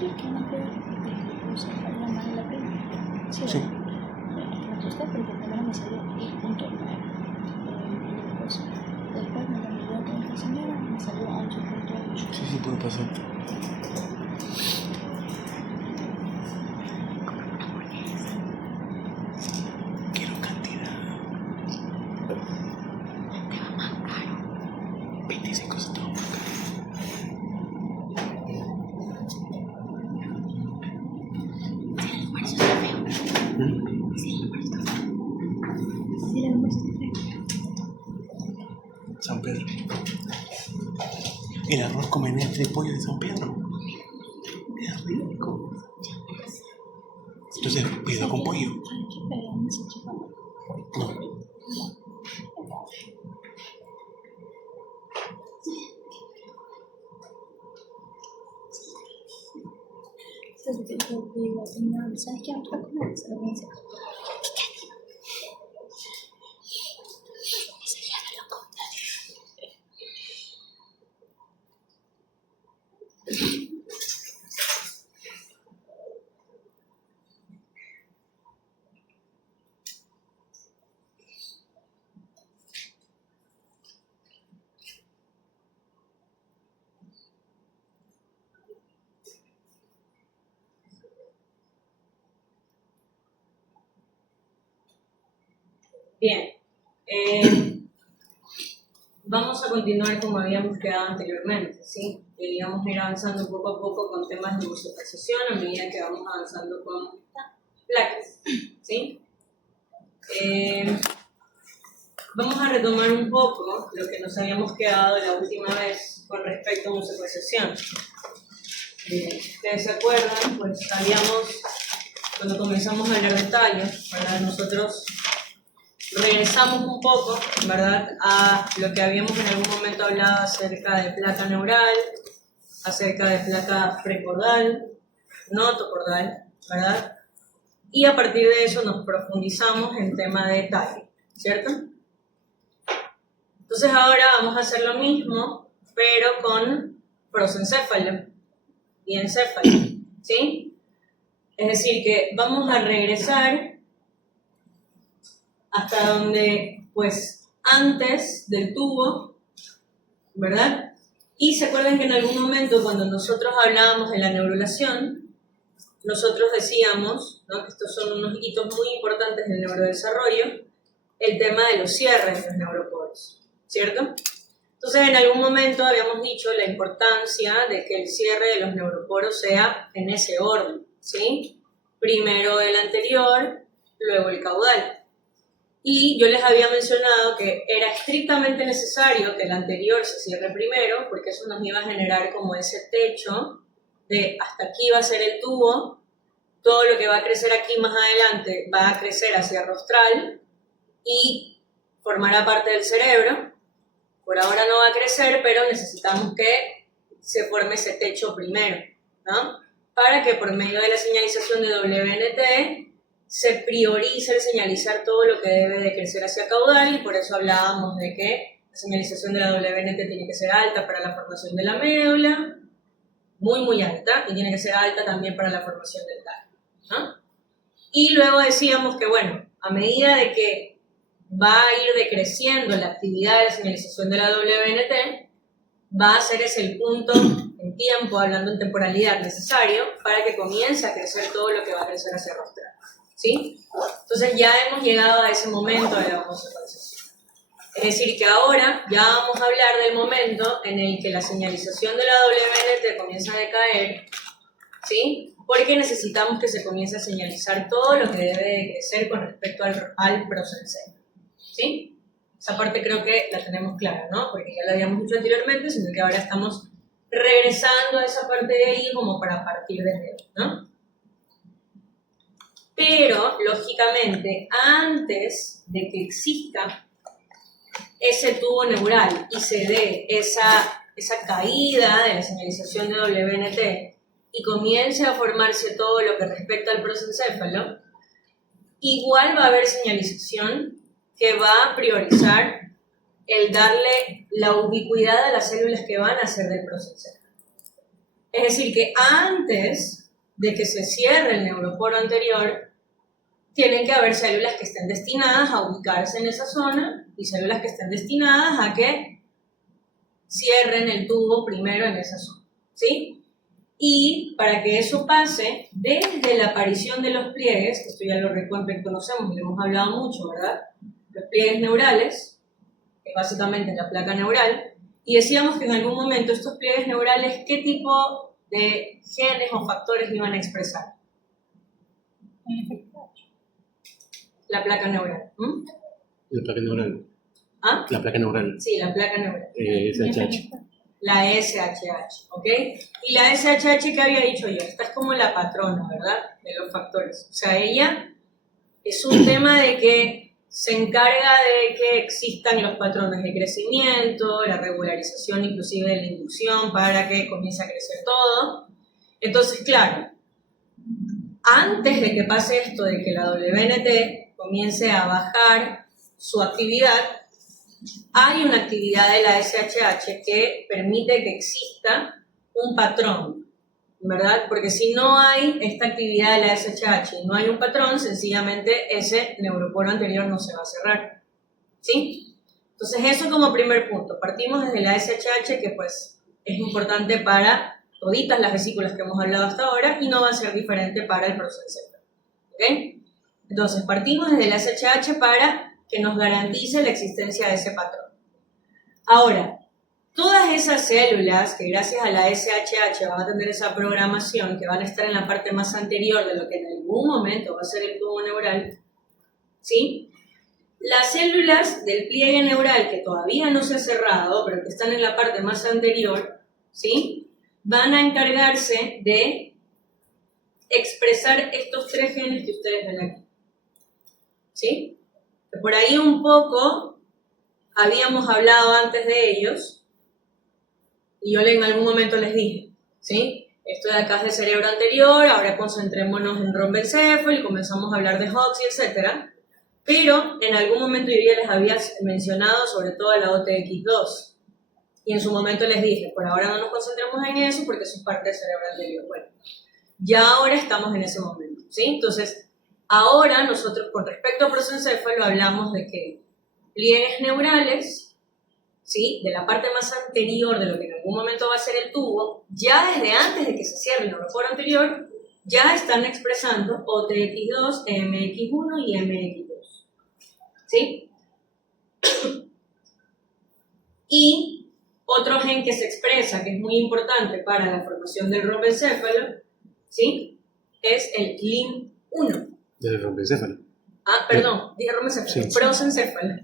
serio que una prueba de glucosa salga mal en la prueba? Sí. Sí. Me asusté porque primero me salió 10.9 de glucosa. Después me lo midió otra señora y me salió 8.8. Sí, puede pasar. Quiero cantidad. Te va más caro. 25 centavos más caro. Si el almuerzo está feo. Si el almuerzo está feo. Si el almuerzo está feo. San Pedro. El arroz con menestra de pollo de San Pedro. Es rico. Entonces, pido con pollo. ¿Sabes qué? Pero no se chupa. No. Entonces te digo, no, ¿sabes qué? Vamos a comer. Se lo voy a hacer. Ese día no lo contas. Bien, vamos a continuar como habíamos quedado anteriormente, ¿sí? Vamos a ir avanzando poco a poco con temas de musicalización a medida que vamos avanzando con placas, ¿sí? Vamos a retomar un poco lo que nos habíamos quedado la última vez con respecto a musicalización. ¿Ustedes se acuerdan? Pues cuando comenzamos a hablar de tallos, ¿verdad? Nosotros regresamos un poco, ¿verdad?, a lo que habíamos en algún momento hablado acerca de placa neural, acerca de placa precordal, notocordal, ¿verdad? Y a partir de eso nos profundizamos en tema de tallo, ¿cierto? Entonces ahora vamos a hacer lo mismo, pero con prosencéfalo y encéfalo, ¿sí? Es decir, que vamos a regresar hasta donde, pues, antes del tubo, ¿verdad? Y se acuerdan que en algún momento cuando nosotros hablábamos de la neurulación, nosotros decíamos, ¿no?, que estos son unos hitos muy importantes del neurodesarrollo, el tema de los cierres de los neuroporos, ¿cierto? Entonces, en algún momento habíamos dicho la importancia de que el cierre de los neuroporos sea en ese orden, ¿sí? Primero el anterior, luego el caudal. Y yo les había mencionado que era estrictamente necesario que el anterior se cierre primero, porque eso nos iba a generar como ese techo de hasta aquí va a ser el tubo, todo lo que va a crecer aquí más adelante va a crecer hacia rostral y formará parte del cerebro. Por ahora no va a crecer, pero necesitamos que se forme ese techo primero, ¿no? Para que por medio de la señalización de WNT se prioriza el señalizar todo lo que debe de crecer hacia caudal, y por eso hablábamos de que la señalización de la WNT tiene que ser alta para la formación de la médula, muy muy alta, y tiene que ser alta también para la formación del tallo, ¿no? Y luego decíamos que, bueno, a medida de que va a ir decreciendo la actividad de la señalización de la WNT, va a ser ese el punto en tiempo, hablando en temporalidad, necesario para que comience a crecer todo lo que va a crecer hacia rostral, ¿sí? Entonces ya hemos llegado a ese momento de la homosexualización. Es decir, que ahora ya vamos a hablar del momento en el que la señalización de la WNT comienza a decaer, ¿sí? Porque necesitamos que se comience a señalizar todo lo que debe de crecer con respecto al prosencéfalo, ¿sí? Esa parte creo que la tenemos clara, ¿no? Porque ya la habíamos dicho anteriormente, sino que ahora estamos regresando a esa parte de ahí como para partir desde ahí, ¿no? Pero, lógicamente, antes de que exista ese tubo neural y se dé esa caída de la señalización de WNT y comience a formarse todo lo que respecta al prosencéfalo, igual va a haber señalización que va a priorizar el darle la ubicuidad a las células que van a ser del prosencéfalo. Es decir, que antes de que se cierre el neuroporo anterior, tienen que haber células que estén destinadas a ubicarse en esa zona y células que estén destinadas a que cierren el tubo primero en esa zona, ¿sí? Y para que eso pase, desde la aparición de los pliegues, que esto ya lo reconocemos y lo hemos hablado mucho, ¿verdad? Los pliegues neurales, que básicamente es la placa neural, y decíamos que en algún momento estos pliegues neurales, ¿qué tipo de genes o factores iban a expresar? La placa neural. ¿Mm? La placa neural. ¿Ah? La placa neural. Sí, la placa neural. SHH. La SHH, ¿ok? Y la SHH, ¿qué había dicho yo? Esta es como la patrona, ¿verdad? De los factores. O sea, ella es un tema de que se encarga de que existan los patrones de crecimiento, la regularización inclusive de la inducción para que comience a crecer todo. Entonces, claro, antes de que pase esto de que la WNT comience a bajar su actividad, hay una actividad de la SHH que permite que exista un patrón, ¿verdad? Porque si no hay esta actividad de la SHH y no hay un patrón, sencillamente ese neuroporo anterior no se va a cerrar, ¿sí? Entonces eso como primer punto. Partimos desde la SHH, que pues es importante para toditas las vesículas que hemos hablado hasta ahora y no va a ser diferente para el prosencéfalo, ¿ok? Entonces partimos desde la SHH para que nos garantice la existencia de ese patrón. Ahora, todas esas células que gracias a la SHH van a tener esa programación, que van a estar en la parte más anterior de lo que en algún momento va a ser el tubo neural, ¿sí? Las células del pliegue neural que todavía no se ha cerrado, pero que están en la parte más anterior, ¿sí? Van a encargarse de expresar estos 3 genes que ustedes ven aquí, ¿sí? Por ahí un poco habíamos hablado antes de ellos y yo en algún momento les dije, ¿sí? Esto de acá es del cerebro anterior, ahora concentrémonos en rombencéfalo y comenzamos a hablar de Hox y etcétera. Pero en algún momento yo ya les había mencionado sobre todo la OTX2 y en su momento les dije, por ahora no nos concentremos en eso porque eso es parte del cerebro anterior. Bueno, ya ahora estamos en ese momento, ¿sí? Entonces, ahora nosotros con respecto a prosencéfalo hablamos de que pliegues neurales, ¿sí? De la parte más anterior de lo que en algún momento va a ser el tubo, ya desde antes de que se cierre el neuroporo anterior, ya están expresando OTX2, MX1 y MX2, ¿sí? Y otro gen que se expresa, que es muy importante para la formación del rombencéfalo, ¿sí? Es el CLIM1. Del rompencéfalo. Ah, perdón, dije rombencéfalo, Sí. prosencéfalo,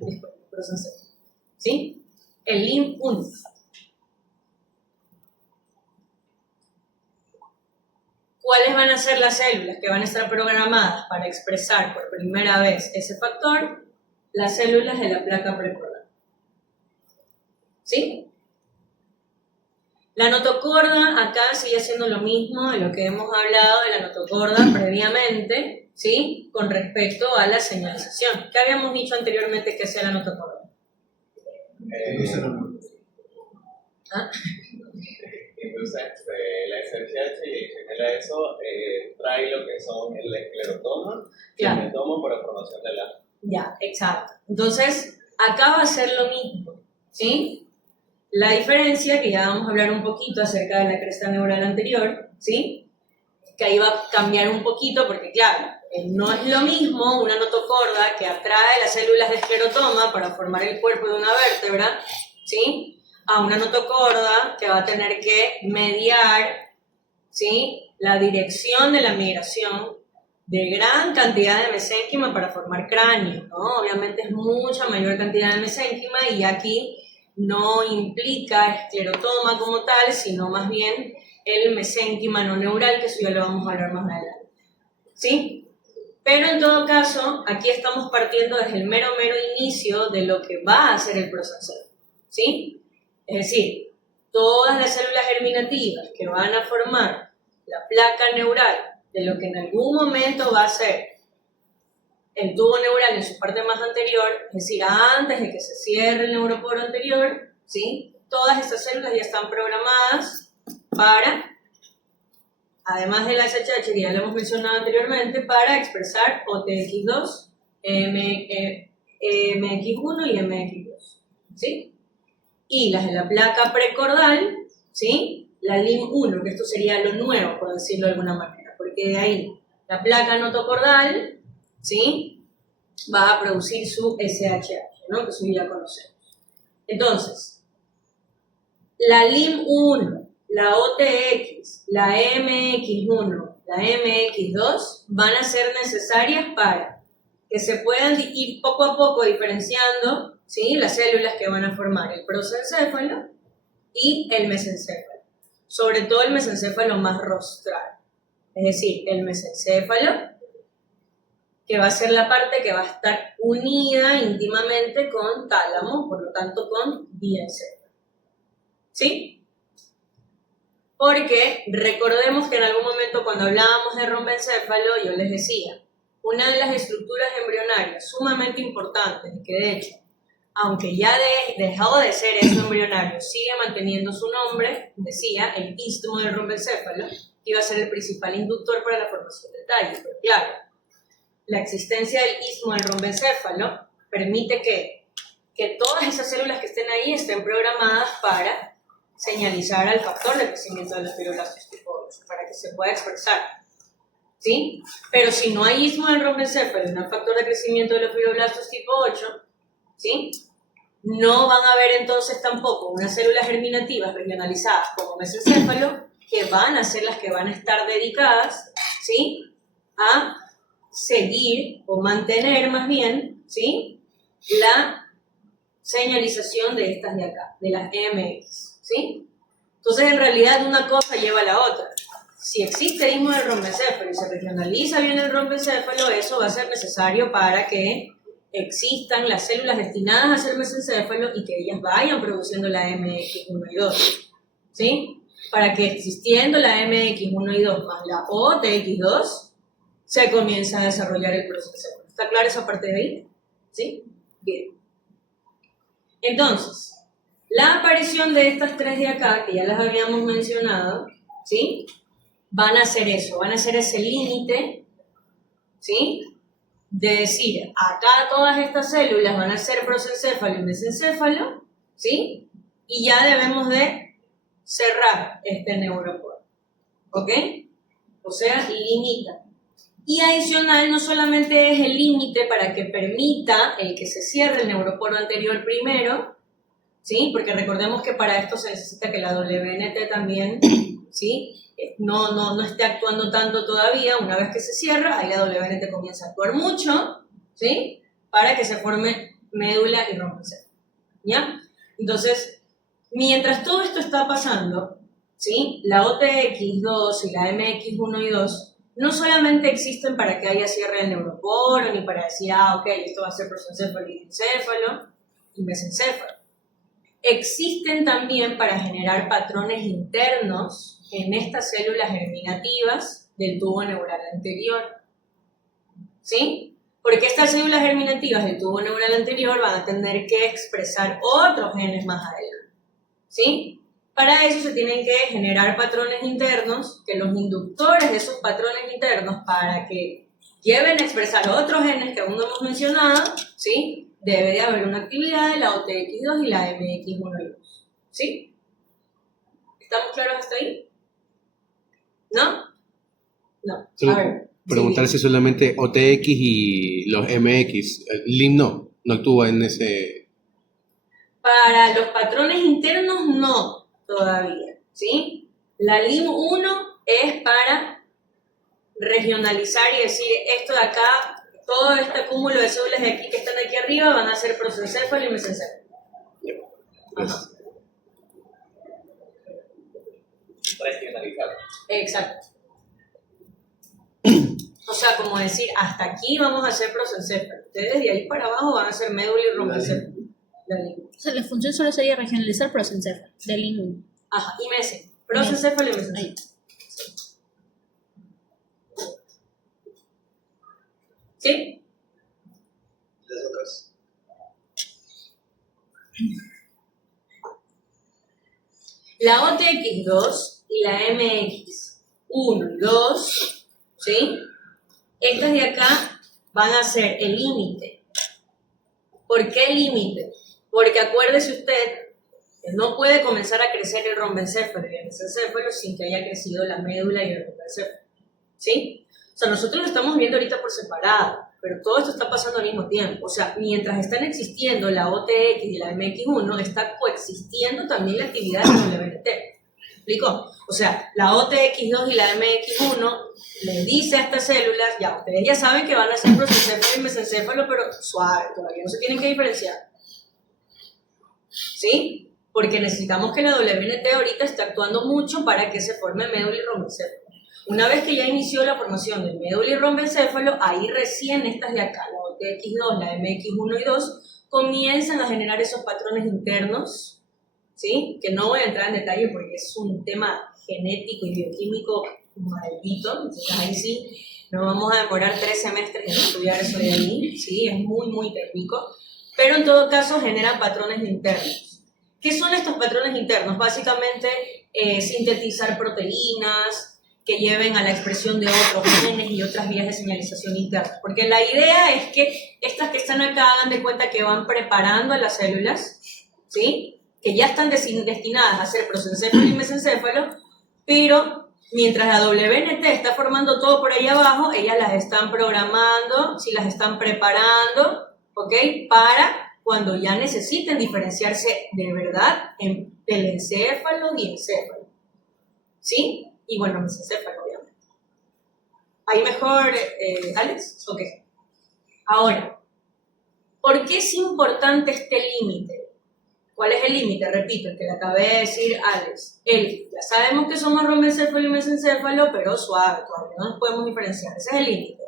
prosencéfalo, ¿sí? El LIM1. ¿Cuáles van a ser las células que van a estar programadas para expresar por primera vez ese factor? Las células de la placa precorda, ¿sí? La notocorda acá sigue siendo lo mismo de lo que hemos hablado de la notocorda previamente, ¿sí? Con respecto a la señalización. ¿Qué habíamos dicho anteriormente que hacía la notocorda? ¿Ah? Entonces, la SHH y adicional a eso trae lo que son el esclerotoma y Claro. el metoma para formación de la... Ya, exacto. Entonces, acá va a ser lo mismo, ¿sí? La diferencia, que ya vamos a hablar un poquito acerca de la cresta neural anterior, ¿sí? Que ahí va a cambiar un poquito porque, claro, no es lo mismo una notocorda que atrae las células de esclerotoma para formar el cuerpo de una vértebra, ¿sí? A una notocorda que va a tener que mediar, ¿sí? La dirección de la migración de gran cantidad de mesénquima para formar cráneo, ¿no? Obviamente es mucha mayor cantidad de mesénquima y aquí no implica esclerotoma como tal, sino más bien el mesénquima no neural, que eso ya lo vamos a hablar más adelante, ¿sí? Pero en todo caso, aquí estamos partiendo desde el mero inicio de lo que va a ser el prosencéfalo, ¿sí? Es decir, todas las células germinativas que van a formar la placa neural de lo que en algún momento va a ser el tubo neural en su parte más anterior, es decir, antes de que se cierre el neuroporo anterior, ¿sí? Todas estas células ya están programadas para además de la SHH que ya lo hemos mencionado anteriormente, para expresar OTX2, MX1 y MX2, ¿sí? Y las de la placa precordal, ¿sí? La LIM1, que esto sería lo nuevo, por decirlo de alguna manera, porque de ahí la placa notocordal, ¿sí? Va a producir su SHH, ¿no? Que eso ya conocemos. Entonces, la LIM1, la OTX, la MX1, la MX2 van a ser necesarias para que se puedan ir poco a poco diferenciando, ¿sí? Las células que van a formar el prosencéfalo y el mesencéfalo. Sobre todo el mesencéfalo más rostral, es decir, el mesencéfalo, que va a ser la parte que va a estar unida íntimamente con tálamo, por lo tanto con diencéfalo. ¿Sí? Porque recordemos que en algún momento cuando hablábamos de rombencéfalo, yo les decía, una de las estructuras embrionarias sumamente importantes, que de hecho, aunque ya dejado de ser eso embrionario, sigue manteniendo su nombre, decía, el istmo del rombencéfalo, que iba a ser el principal inductor para la formación del tallo. Pero claro, la existencia del istmo del rombencéfalo permite que todas esas células que estén ahí estén programadas para señalizar al factor de crecimiento de los fibroblastos tipo 8, para que se pueda expresar, ¿sí? Pero si no hay istmo del rombencéfalo y no hay factor de crecimiento de los fibroblastos tipo 8, ¿sí? No van a haber entonces tampoco unas células germinativas regionalizadas como mesencéfalo, que van a ser las que van a estar dedicadas, ¿sí? A seguir o mantener más bien, ¿sí? La señalización de estas de acá, de las MX, ¿sí? Entonces, en realidad, una cosa lleva a la otra. Si existe istmo del rombencéfalo y se regionaliza bien el rombencéfalo, eso va a ser necesario para que existan las células destinadas a ser mesencéfalo y que ellas vayan produciendo la MX1 y 2, ¿sí? Para que existiendo la MX1 y 2 más la OTX2, se comienza a desarrollar el prosencéfalo. ¿Está clara esa parte de ahí? ¿Sí? Bien. Entonces, la aparición de estas tres de acá, que ya las habíamos mencionado, ¿sí? Van a hacer eso, van a hacer ese límite, ¿sí? De decir, acá todas estas células van a ser prosencéfalo y mesencéfalo, ¿sí? Y ya debemos de cerrar este neuroporo, ¿ok? O sea, limita. Y adicional, no solamente es el límite para que permita el que se cierre el neuroporo anterior primero, ¿sí? Porque recordemos que para esto se necesita que la WNT también, ¿sí? No esté actuando tanto todavía. Una vez que se cierra, ahí la WNT comienza a actuar mucho, ¿sí? Para que se forme médula y rombencéfalo, ¿ya? Entonces, mientras todo esto está pasando, ¿sí? La OTX2 y la MX1 y 2 no solamente existen para que haya cierre del neuroporo, ni para decir, ok, esto va a ser prosencéfalo y diencéfalo y mesencéfalo. Existen también para generar patrones internos en estas células germinativas del tubo neural anterior, ¿sí? Porque estas células germinativas del tubo neural anterior van a tener que expresar otros genes más adelante, ¿sí? Para eso se tienen que generar patrones internos, que los inductores de esos patrones internos, para que lleven a expresar otros genes que aún no hemos mencionado, ¿sí? Debe de haber una actividad de la OTX2 y la MX1 y 2, ¿sí? ¿Estamos claros hasta ahí? ¿No? No. A ver. Preguntar si solamente OTX y los MX, LIM no actúa en ese... Para los patrones internos, no, todavía, ¿sí? La LIM1 es para regionalizar y decir, esto de acá, todo este cúmulo de células de aquí que están aquí arriba van a ser prosencéfalo y mesencéfalo. Pues, Regionalizar. Exacto. O sea, como decir, hasta aquí vamos a hacer prosencéfalo. Ustedes de ahí para abajo van a hacer médula y rombencéfalo. La LIM. O sea, la función solo sería regionalizar prosencéfalo, de LIM1. Ajá, y mesen. Prosencéfalo y mesencéfalo. Ahí. ¿Sí? Las otras. La OTX2 y la MX1 1 y 2, ¿sí? Estas de acá van a ser el límite. ¿Por qué límite? Porque acuérdese usted que no puede comenzar a crecer el romboencéfalo y el mesencéfalo sin que haya crecido la médula y el romboencéfalo, ¿sí? O sea, nosotros lo estamos viendo ahorita por separado, pero todo esto está pasando al mismo tiempo. O sea, mientras están existiendo la OTX y la MX1, está coexistiendo también la actividad de la WNT. ¿Me explico? O sea, la OTX2 y la MX1 les dice a estas células, ya, ustedes ya saben que van a ser prosencéfalo y mesencéfalo, pero suave, todavía no se tienen que diferenciar. ¿Sí? Porque necesitamos que la WNT ahorita esté actuando mucho para que se forme médula y romboencéfalo. Una vez que ya inició la formación del médula y romboencéfalo, ahí recién estas de acá, la OTX2, la MX1 y 2, comienzan a generar esos patrones internos, ¿sí? Que no voy a entrar en detalle porque es un tema genético y bioquímico maldito, entonces ahí sí nos vamos a demorar 3 semestres en estudiar eso de ahí, ¿sí? Es muy, muy técnico, pero en todo caso generan patrones internos. ¿Qué son estos patrones internos? Básicamente sintetizar proteínas que lleven a la expresión de otros genes y otras vías de señalización internas. Porque la idea es que estas que están acá hagan de cuenta que van preparando a las células, ¿sí? Que ya están destinadas a ser prosencéfalo y mesencéfalo, pero mientras la WNT está formando todo por ahí abajo, ellas las están programando, sí, las están preparando, ¿ok? Para cuando ya necesiten diferenciarse de verdad del encéfalo y encéfalo, ¿sí? Y bueno, mesencéfalo, obviamente. ¿Ahí mejor, Alex? Ok. Ahora, ¿por qué es importante este límite? ¿Cuál es el límite? Repito, el que le acabé de decir Alex. Ya sabemos que somos romboencéfalo y mesencéfalo, pero suave, todavía no nos podemos diferenciar. Ese es el límite,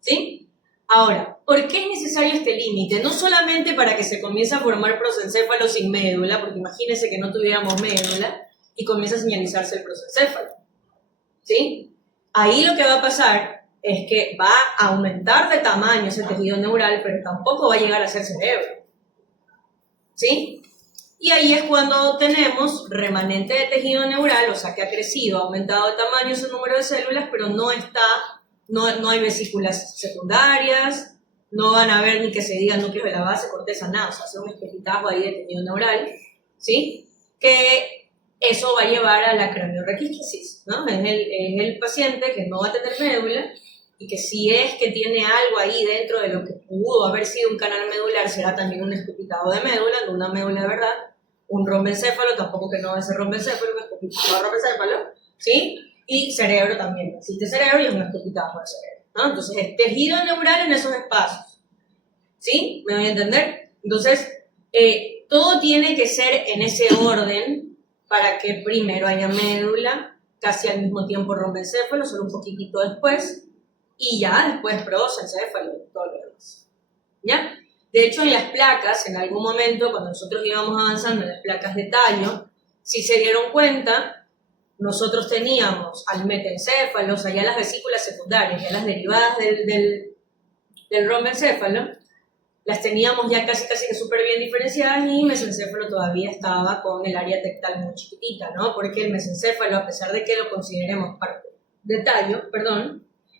¿sí? Ahora, ¿por qué es necesario este límite? No solamente para que se comience a formar prosencéfalo sin médula, porque imagínense que no tuviéramos médula y comienza a señalizarse el prosencéfalo, ¿sí? Ahí lo que va a pasar es que va a aumentar de tamaño ese tejido neural, pero tampoco va a llegar a ser cerebro, ¿sí? Y ahí es cuando tenemos remanente de tejido neural, o sea que ha crecido, ha aumentado de tamaño ese número de células, pero no hay vesículas secundarias, no van a ver ni que se diga núcleos de la base, corteza, nada, o sea, hace un esqueletazo ahí de tejido neural, ¿sí? Que eso va a llevar a la craneorraquísquesis, ¿no? Es el paciente que no va a tener médula y que si es que tiene algo ahí dentro de lo que pudo haber sido un canal medular, será también un escopitado de médula, no una médula de verdad, un romboencéfalo, tampoco que no va a ser romboencéfalo, un escopitado de romboencéfalo, ¿sí? Y cerebro también, existe cerebro y es un escopitado de cerebro, ¿no? Entonces, es tejido neural en esos espacios, ¿sí? ¿Me voy a entender? Entonces, todo tiene que ser en ese orden para que primero haya médula, casi al mismo tiempo romboencéfalo, solo un poquitito después, y ya después prosencéfalo y todo lo demás, ¿ya? De hecho, en las placas, en algún momento, cuando nosotros íbamos avanzando en las placas de tallo, si se dieron cuenta, nosotros teníamos al metencéfalo, o sea, ya las vesículas secundarias, ya las derivadas del romboencéfalo, las teníamos ya casi que súper bien diferenciadas y mesencéfalo todavía estaba con el área tectal muy chiquitita, ¿no? Porque el mesencéfalo, a pesar de que lo consideremos parte de tallo,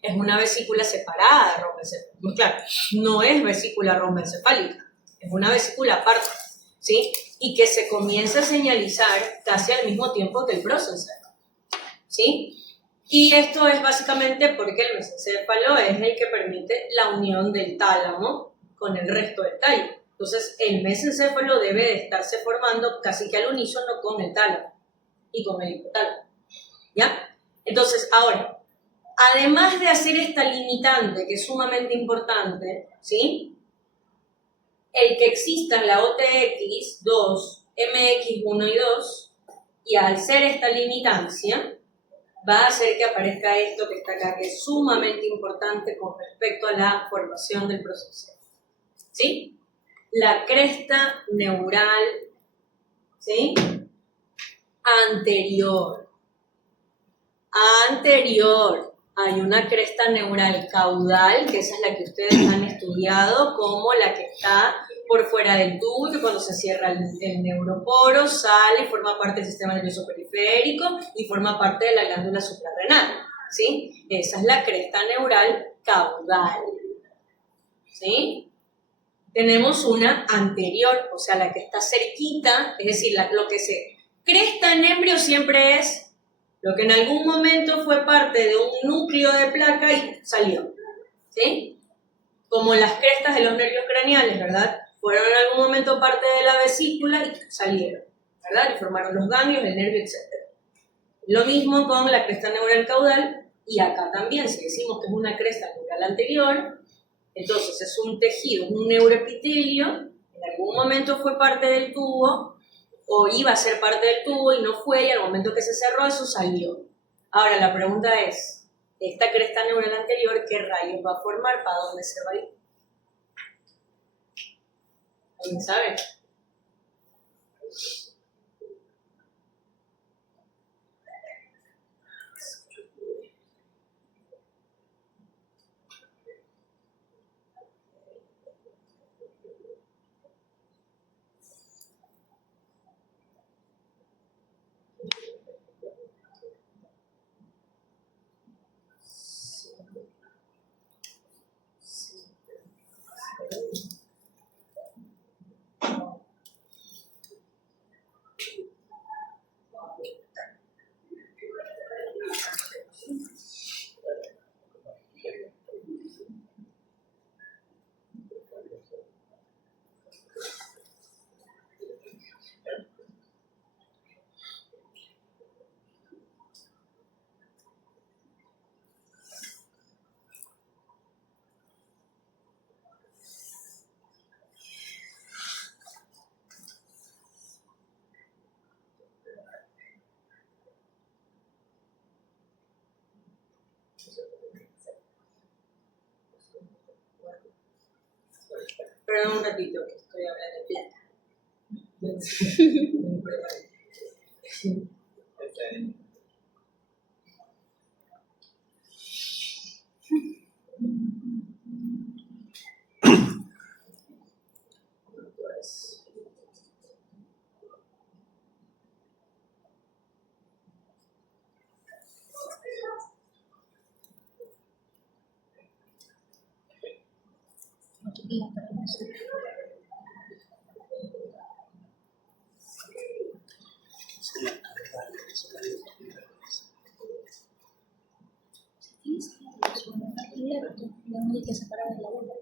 es una vesícula separada de romboencéfalo. Pues claro, no es vesícula romboencefálica, es una vesícula aparte, ¿sí? Y que se comienza a señalizar casi al mismo tiempo que el prosencéfalo, ¿sí? Y esto es básicamente porque el mesencéfalo es el que permite la unión del tálamo con el resto del tallo. Entonces, el mesencéfalo debe de estarse formando casi que al unísono con el tálamo y con el hipotálamo, ¿ya? Entonces, ahora, además de hacer esta limitante, que es sumamente importante, ¿sí? El que existan la OTX2, MX1 y 2, y al ser esta limitancia, va a hacer que aparezca esto que está acá, que es sumamente importante con respecto a la formación del proceso, ¿sí? La cresta neural, ¿sí? Anterior. hay una cresta neural caudal, que esa es la que ustedes han estudiado, como la que está por fuera del tubo, que cuando se cierra el neuroporo sale y forma parte del sistema nervioso periférico y forma parte de la glándula suprarrenal, ¿sí? Esa es la cresta neural caudal, ¿sí? Tenemos una anterior, o sea, la que está cerquita, es decir, lo que se cresta en embrio siempre es lo que en algún momento fue parte de un núcleo de placa y salió, ¿sí? Como las crestas de los nervios craneales, ¿verdad? Fueron en algún momento parte de la vesícula y salieron, ¿verdad? Y formaron los ganglios, el nervio, etc. Lo mismo con la cresta neural caudal, y acá también, si decimos que es una cresta neural anterior, entonces es un tejido, un neuroepitelio, en algún momento fue parte del tubo, o iba a ser parte del tubo y no fue, y al momento que se cerró eso salió. Ahora la pregunta es, esta cresta neural anterior, ¿qué rayos va a formar? ¿Para dónde se va a ir? ¿Alguien sabe? Perdón un ratito, que estoy hablando de plata. Y la perdemos. Hay que separar de la bola.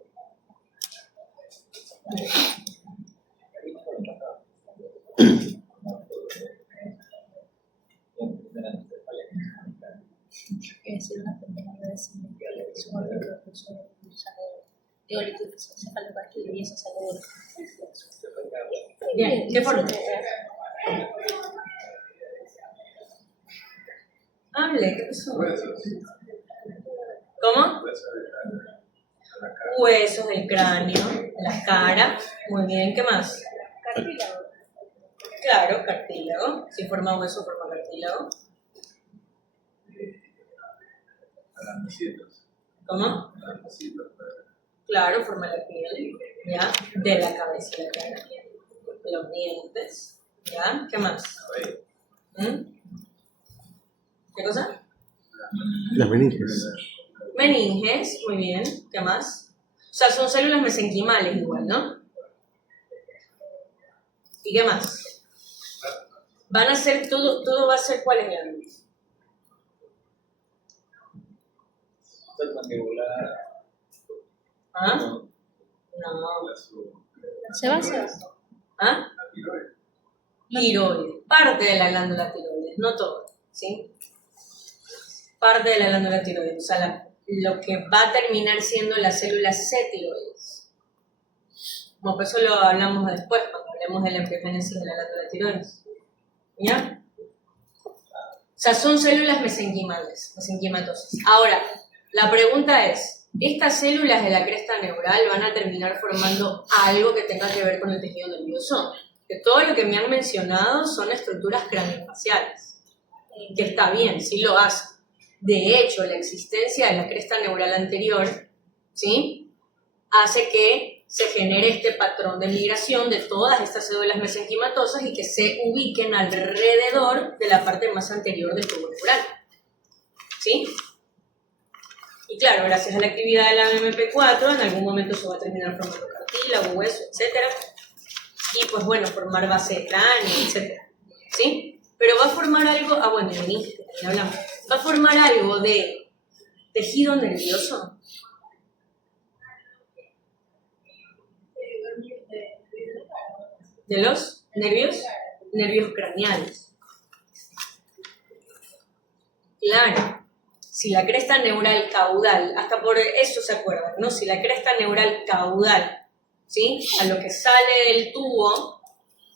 Es decir, una pequeña agradecimiento a la visión de la persona que usa teórico que se cefalopatía y eso sale de Bien, ¿qué forma? Hable, ¿qué pasó? ¿Cómo? Huesos del cráneo, la cara. Muy bien, ¿qué más? cartílago. Claro, cartílago. Si forma hueso, forma cartílago. ¿Cómo? Claro, forma la piel, ¿ya? De la cabeza y la cara. Los dientes, ¿ya? ¿Qué más? ¿Mm? ¿Qué cosa? Las meninges. Meninges, muy bien. ¿Qué más? O sea, son células mesenquimales igual, ¿no? ¿Y qué más? Van a ser, todo va a ser ¿cuáles glandes? Mandibular. ¿Ah? No. Sebáceas. ¿Ah? Tiroides. Parte de la glándula tiroides, no todo, ¿sí? Parte de la glándula tiroides. O sea, lo que va a terminar siendo la célula C tiroides. Bueno, pues eso lo hablamos después, cuando hablemos de la embriogénesis de la glándula tiroides. ¿Ya? O sea, son células mesenquimales, mesenquimatosis. Ahora, la pregunta es, ¿estas células de la cresta neural van a terminar formando algo que tenga que ver con el tejido nervioso? Que todo lo que me han mencionado son estructuras craneofaciales. Que está bien, sí lo hacen. De hecho, la existencia de la cresta neural anterior, ¿sí?, hace que se genere este patrón de migración de todas estas células mesenquimatosas y que se ubiquen alrededor de la parte más anterior del tubo neural, ¿sí? Y claro, gracias a la actividad de la MP4, en algún momento se va a terminar formando cartílago, hueso, etc. Y pues bueno, formar base de cráneo, etc. ¿Sí? Pero va a formar algo, bueno, meninge, ya hablamos, va a formar algo de tejido nervioso. De los nervios craneales. Claro, si la cresta neural caudal, hasta por eso se acuerdan, ¿no? Si la cresta neural caudal, ¿sí?, a lo que sale del tubo,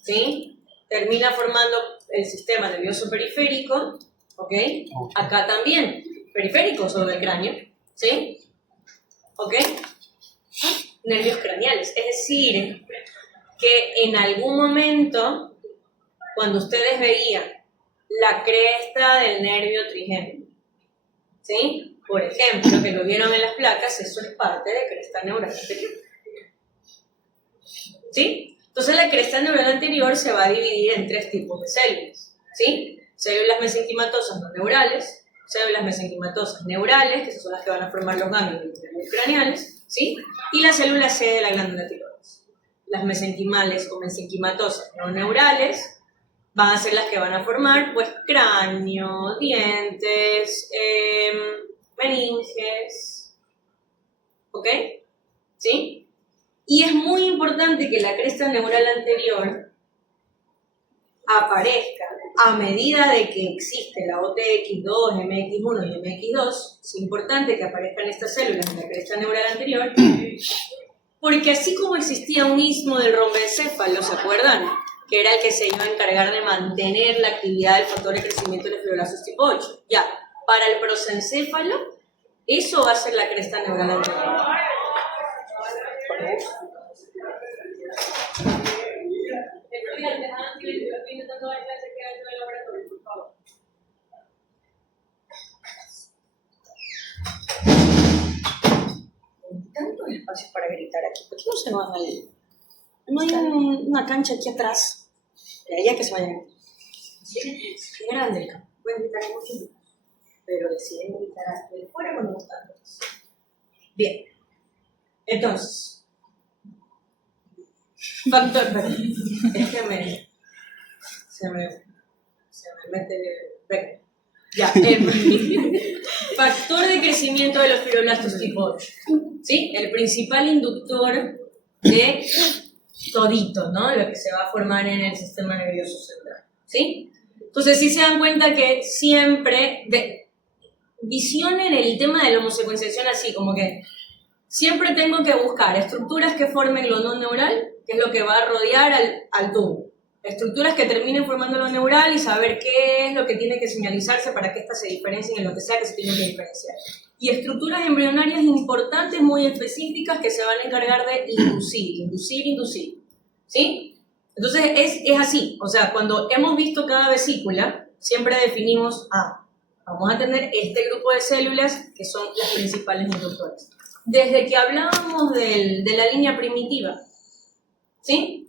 ¿sí?, termina formando el sistema nervioso periférico, ¿ok? Acá también, periférico sobre el cráneo, ¿sí? ¿Ok? Nervios craneales, es decir, que en algún momento, cuando ustedes veían la cresta del nervio trigémino, ¿sí?, por ejemplo, que lo vieron en las placas, eso es parte de cresta neural anterior, ¿sí? Entonces la cresta neural anterior se va a dividir en 3 tipos de células, ¿sí? Células mesenquimatosas no neurales, células mesenquimatosas neurales, que son las que van a formar los ganglios craneales, ¿sí? Y la célula C de la glándula tiroides. Las mesenquimales o mesenquimatosas no neurales van a ser las que van a formar, pues, cráneo, dientes, meninges, ¿ok? ¿Sí? Y es muy importante que la cresta neural anterior aparezca a medida de que existe la OTX2, MX1 y MX2. Es importante que aparezcan estas células en la cresta neural anterior, porque así como existía un istmo del romboencéfalo, ¿se acuerdan?, que era el que se iba a encargar de mantener la actividad del factor de crecimiento de los fibroblastos tipo 8. Ya, para el prosencéfalo, eso va a ser la cresta neural anterior. Tantos espacios para gritar aquí, ¿por qué no se van al...? No hay una cancha aquí atrás. De allá que se vayan. Qué grande el campo. Pueden gritar mucho, pero deciden gritar de fuera cuando no están todos. Bien. Entonces, factor, perdón. Es que se me mete. Venga. Ya, factor de crecimiento de los fibroblastos tipo 8. ¿Sí? El principal inductor de todito, ¿no? Lo que se va a formar en el sistema nervioso central, ¿sí? Entonces, sí se dan cuenta que siempre, visionen el tema de la homosecuenciación así, como que siempre tengo que buscar estructuras que formen lo no neural, que es lo que va a rodear al tubo. Estructuras que terminen formando lo neural y saber qué es lo que tiene que señalizarse para que éstas se diferencien en lo que sea que se tiene que diferenciar. Y estructuras embrionarias importantes, muy específicas, que se van a encargar de inducir. ¿Sí? Entonces es así. O sea, cuando hemos visto cada vesícula, siempre definimos, vamos a tener este grupo de células que son las principales inductoras. Desde que hablábamos de la línea primitiva, ¿sí?,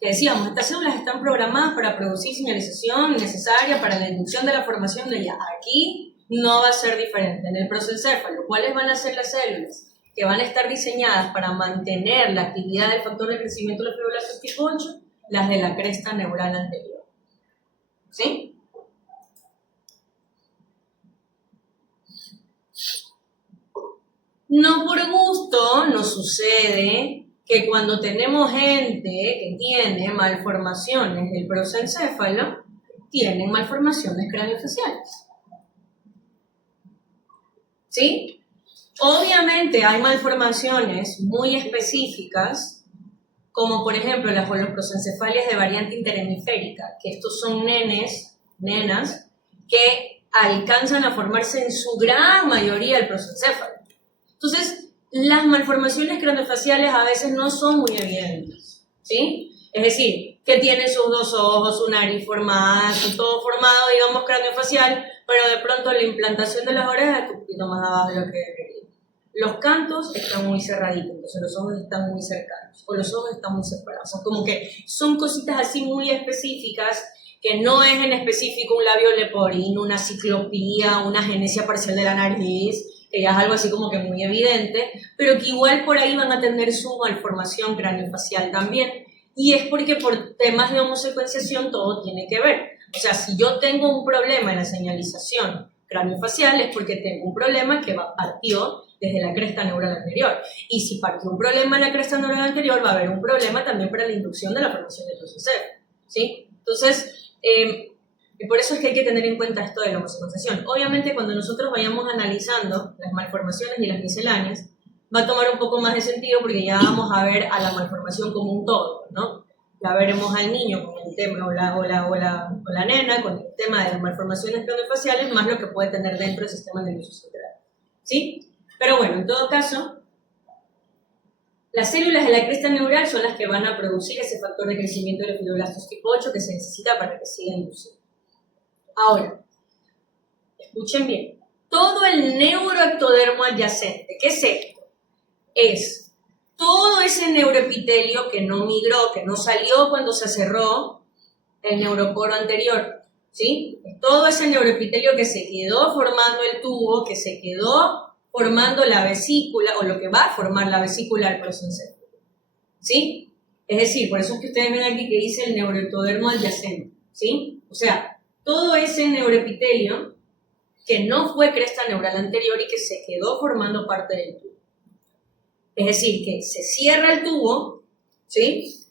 que decíamos, estas células están programadas para producir señalización necesaria para la inducción de la formación de ella. Aquí no va a ser diferente. En el prosencéfalo, ¿cuáles van a ser las células que van a estar diseñadas para mantener la actividad del factor de crecimiento de los fibroblastos tipo 8? Las de la cresta neural anterior. ¿Sí? No por gusto nos sucede que cuando tenemos gente que tiene malformaciones del prosencéfalo, tienen malformaciones craneofaciales. ¿Sí? Obviamente hay malformaciones muy específicas, como por ejemplo las prosencefalias de variante interhemisférica, que estos son nenas, que alcanzan a formarse en su gran mayoría el prosencéfalo. Entonces, las malformaciones craneofaciales a veces no son muy evidentes, ¿sí? Es decir, que tienen sus 2 ojos, su nariz formada, todo formado, digamos, craneofacial, pero de pronto la implantación de las orejas está un poquito más abajo de lo que debería. Los cantos están muy cerraditos, entonces los ojos están muy cercanos, o los ojos están muy separados. O sea, como que son cositas así muy específicas, que no es en específico un labio leporino, una ciclopía, una genesia parcial de la nariz, que ya es algo así como que muy evidente, pero que igual por ahí van a tener su malformación craneofacial también. Y es porque por temas de homosecuenciación todo tiene que ver. O sea, si yo tengo un problema en la señalización craneofacial es porque tengo un problema que partió desde la cresta neural anterior. Y si partió un problema en la cresta neural anterior, va a haber un problema también para la inducción de la formación del procencéfalo, ¿sí? Entonces, por eso es que hay que tener en cuenta esto de la homosecuenciación. Obviamente, cuando nosotros vayamos analizando las malformaciones y las misceláneas, va a tomar un poco más de sentido porque ya vamos a ver a la malformación como un todo, ¿no? Ya veremos al niño con el tema, o la nena con el tema de las malformaciones craneofaciales, más lo que puede tener dentro del sistema nervioso central, ¿sí? Pero bueno, en todo caso, las células de la cresta neural son las que van a producir ese factor de crecimiento de los fibroblastos tipo 8 que se necesita para que siga induciendo. Ahora, escuchen bien, todo el neuroectodermo adyacente, ¿qué es esto? Es todo ese neuroepitelio que no migró, que no salió cuando se cerró el neuroporo anterior, ¿sí? Es todo ese neuroepitelio que se quedó formando el tubo, que se quedó formando la vesícula, o lo que va a formar la vesícula del prosencéfalo, ¿sí? Es decir, por eso es que ustedes ven aquí que dice el neuroectodermo adyacente, ¿sí? O sea, todo ese neuroepitelio que no fue cresta neural anterior y que se quedó formando parte del tubo. Es decir, que se cierra el tubo, ¿sí?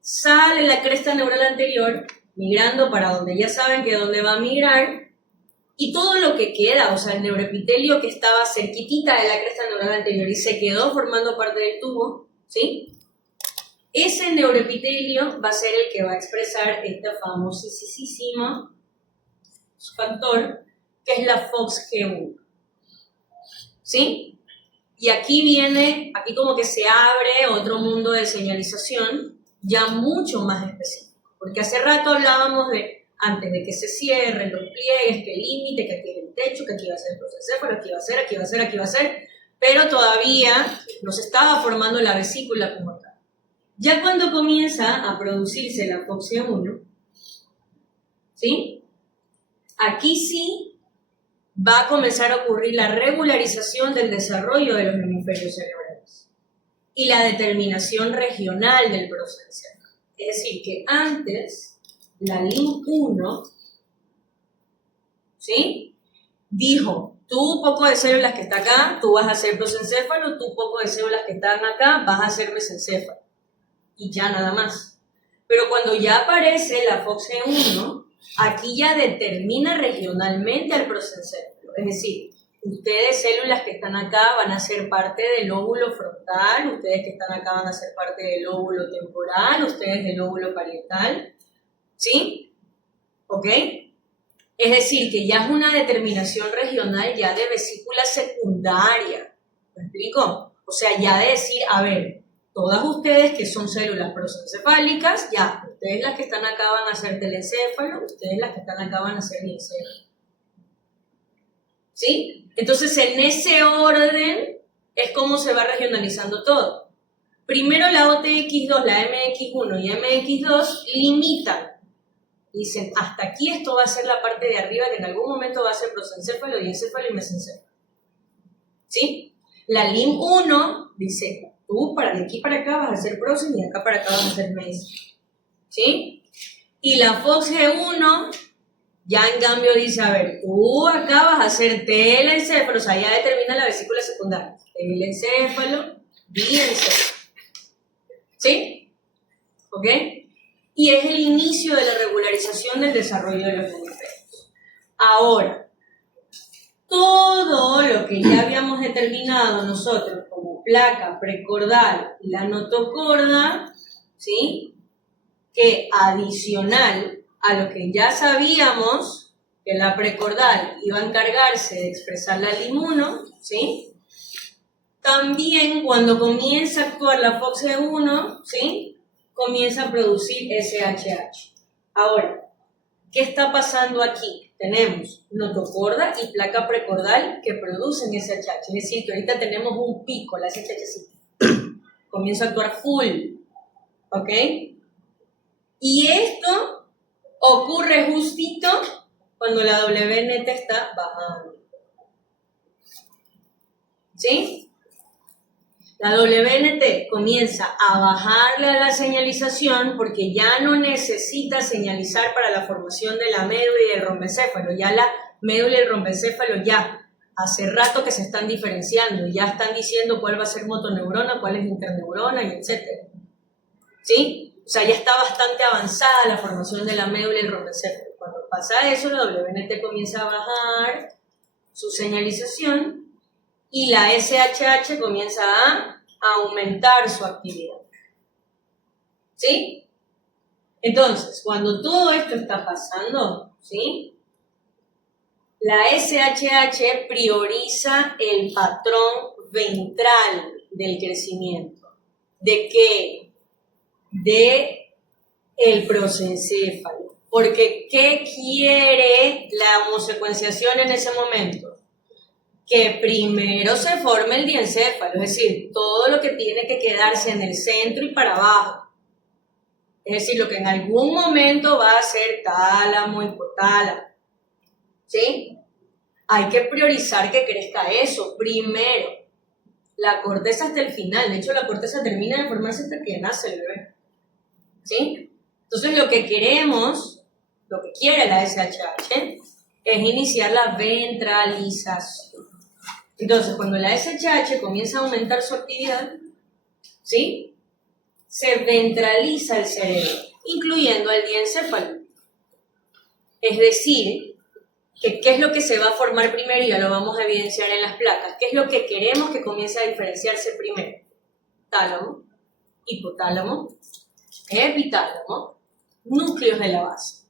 Sale la cresta neural anterior, migrando para donde ya saben que dónde va a migrar, y todo lo que queda, o sea, el neuroepitelio que estaba cerquitita de la cresta neural anterior y se quedó formando parte del tubo, ¿sí? Ese neuroepitelio va a ser el que va a expresar este famosísimo factor, que es la FOXG1, ¿sí? Y aquí viene, aquí como que se abre otro mundo de señalización ya mucho más específico, porque hace rato hablábamos de antes de que se cierren los pliegues, que el límite, que aquí es el techo, que aquí va a ser el prosencéfalo, aquí va a ser, aquí va a ser, aquí va a ser, pero todavía no se estaba formando la vesícula como tal. Ya cuando comienza a producirse la FOXG1, ¿sí? Aquí sí va a comenzar a ocurrir la regularización del desarrollo de los hemisferios cerebrales y la determinación regional del prosencéfalo. Es decir, que antes la LIM1, ¿sí? Dijo, tú poco de células que está acá, tú vas a ser prosencéfalo, tú poco de células que están acá, vas a ser mesencéfalo. Y ya nada más. Pero cuando ya aparece la FOXG1, aquí ya determina regionalmente al prosencéfalo. Es decir, ustedes, células que están acá, van a ser parte del lóbulo frontal, ustedes que están acá van a ser parte del lóbulo temporal, ustedes del lóbulo parietal, ¿sí? ¿Ok? Es decir, que ya es una determinación regional ya de vesícula secundaria. ¿Me explico? O sea, ya de decir, a ver, todas ustedes que son células prosencefálicas, ya, ustedes las que están acá van a ser telencéfalo, ustedes las que están acá van a ser diencéfalo. ¿Sí? Entonces, en ese orden es como se va regionalizando todo. Primero la OTX2, la MX1 y MX2 limitan. Dicen, hasta aquí esto va a ser la parte de arriba que en algún momento va a ser prosencéfalo, diencéfalo y mesencéfalo. ¿Sí? La LIM1 dice, tú de aquí para acá vas a ser prosen y de acá para acá vas a ser mes. ¿Sí? Y la FOXG1 ya en cambio dice, a ver, tú acá vas a ser telencéfalo, o sea, ya determina la vesícula secundaria. Telencéfalo, diencéfalo. ¿Sí? ¿Ok? Y es el inicio de la regularización del desarrollo de los hemisferios. Ahora, todo lo que ya habíamos determinado nosotros como placa precordal y la notocorda, ¿sí? Que adicional a lo que ya sabíamos, que la precordal iba a encargarse de expresar la LIM1, ¿sí? También cuando comienza a actuar la FOXG1, ¿sí? Comienza a producir SHH. Ahora, ¿Qué está pasando aquí? Tenemos notocorda y placa precordal que producen SHH. Es decir, que ahorita tenemos un pico, la SHH sí, comienza a actuar full. ¿Ok? Y esto ocurre justito cuando la WNT está bajando. ¿Sí? La WNT comienza a bajarle a la señalización porque ya no necesita señalizar para la formación de la médula y el rombencéfalo. Ya la médula y el rombencéfalo ya hace rato que se están diferenciando, ya están diciendo cuál va a ser motoneurona, cuál es interneurona y etc. ¿Sí? O sea, ya está bastante avanzada la formación de la médula y el rombencéfalo. Cuando pasa eso, la WNT comienza a bajar su señalización y la SHH comienza a aumentar su actividad. ¿Sí? Entonces, cuando todo esto está pasando, ¿sí? La SHH prioriza el patrón ventral del crecimiento. ¿De qué? De el prosencéfalo. Porque, ¿qué quiere la homosecuenciación en ese momento? Que primero se forme el diencéfalo, es decir, todo lo que tiene que quedarse en el centro y para abajo. Es decir, lo que en algún momento va a ser tálamo, hipotálamo. ¿Sí? Hay que priorizar que crezca eso primero. La corteza hasta el final. De hecho, la corteza termina de formarse hasta que nace el bebé. ¿Sí? Entonces, lo que queremos, lo que quiere la SHH, es iniciar la ventralización. Entonces, cuando la SHH comienza a aumentar su actividad, ¿sí? Se ventraliza el cerebro, incluyendo el diencéfalo. Es decir, que qué es lo que se va a formar primero, y ya lo vamos a evidenciar en las placas. ¿Qué es lo que queremos que comience a diferenciarse primero? Tálamo, hipotálamo, epitálamo, núcleos de la base.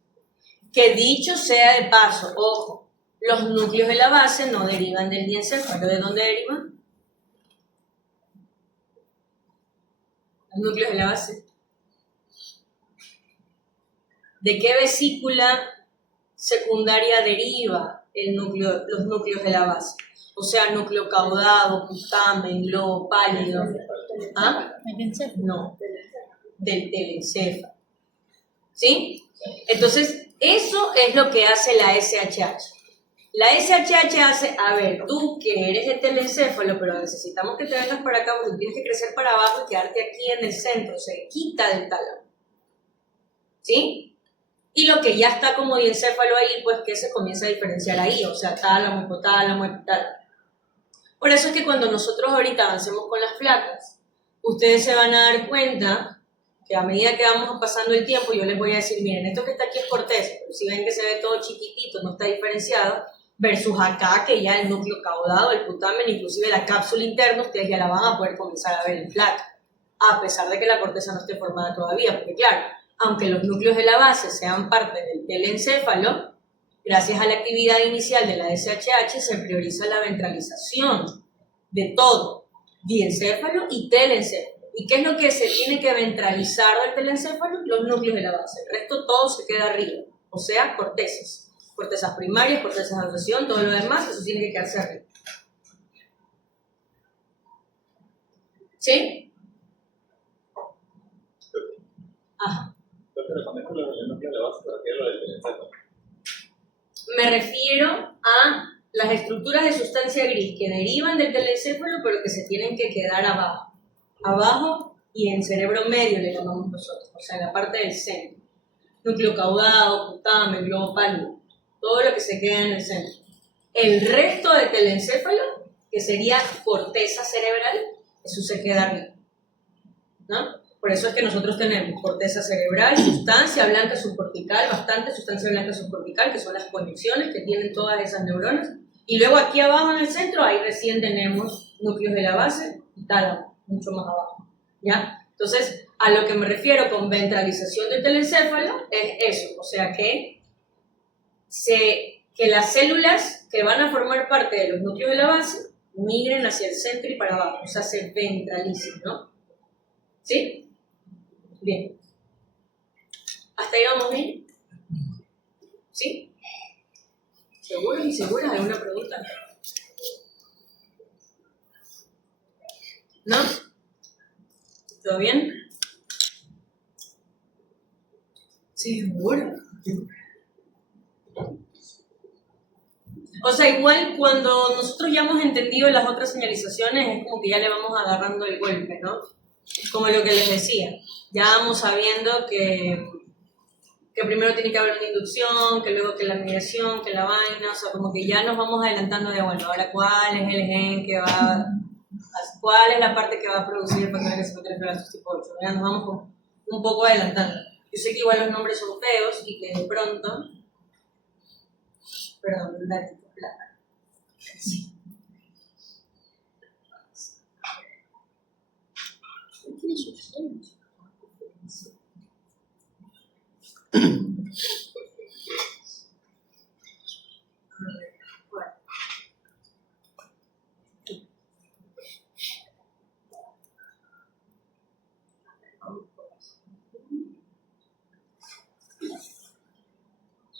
Que dicho sea de paso, ojo, los núcleos de la base no derivan del diencéfalo. ¿De dónde derivan? Los núcleos de la base. ¿De qué vesícula secundaria deriva los núcleos de la base? O sea, núcleo caudado, putamen, globo pálido. ¿Ah? No, del telencéfalo. ¿Sí? Entonces, eso es lo que hace la SHH. La SHH hace, a ver, tú que eres de telencéfalo, pero necesitamos que te vengas para acá porque tienes que crecer para abajo y quedarte aquí en el centro, se quita del tálamo. ¿Sí? Y lo que ya está como diencéfalo ahí, pues que se comienza a diferenciar ahí, o sea, tálamo, hipotálamo, epitálamo. Por eso es que cuando nosotros ahorita avancemos con las placas, ustedes se van a dar cuenta que a medida que vamos pasando el tiempo, yo les voy a decir, miren, esto que está aquí es corteza, pero si ven que se ve todo chiquitito, no está diferenciado, versus acá, que ya el núcleo caudado, el putamen, inclusive la cápsula interna, ustedes ya la van a poder comenzar a ver en placa, a pesar de que la corteza no esté formada todavía, porque claro, aunque los núcleos de la base sean parte del telencéfalo, gracias a la actividad inicial de la SHH se prioriza la ventralización de todo, diencéfalo y telencéfalo. ¿Y qué es lo que se tiene que ventralizar del telencéfalo? Los núcleos de la base. El resto todo se queda arriba, o sea, cortezas. Cortezas primarias, cortezas de adhesión, todo lo demás, eso tiene que quedarse arriba. ¿Sí? Ajá. Pero con esto el núcleo de la base se refiere a lo del telencéfalo. Me refiero a las estructuras de sustancia gris que derivan del telencéfalo, pero que se tienen que quedar abajo. Abajo y en cerebro medio le llamamos nosotros, o sea, la parte del centro. Núcleo caudado, putamen, globo pálido, todo lo que se queda en el centro. El resto del telencéfalo, que sería corteza cerebral, eso se queda arriba, ¿no? Por eso es que nosotros tenemos corteza cerebral, sustancia blanca subcortical, bastante sustancia blanca subcortical, que son las conexiones que tienen todas esas neuronas. Y luego aquí abajo en el centro, ahí recién tenemos núcleos de la base y tálamo, mucho más abajo, ¿ya? Entonces, a lo que me refiero con ventralización del telencéfalo es eso, o sea que las células que van a formar parte de los núcleos de la base migren hacia el centro y para abajo, o sea, se ventralicen, ¿no? ¿Sí? Bien. ¿Hasta ahí vamos bien? ¿Seguros y seguras? ¿Alguna pregunta? ¿No? ¿Todo bien? Sí, seguro. O sea, igual cuando nosotros ya hemos entendido las otras señalizaciones, es como que ya le vamos agarrando el golpe, ¿no? Como lo que les decía. Ya vamos sabiendo que primero tiene que haber una inducción, que luego que la migración, que la vaina, o sea, como que ya nos vamos adelantando de, bueno, ahora cuál es el gen que va, cuál es la parte que va a producir el factor que se puede tipo 8, ya nos vamos un poco adelantando. Yo sé que igual los nombres son feos y que de pronto, perdón, dale, plata. Sí. Tiene sus genes.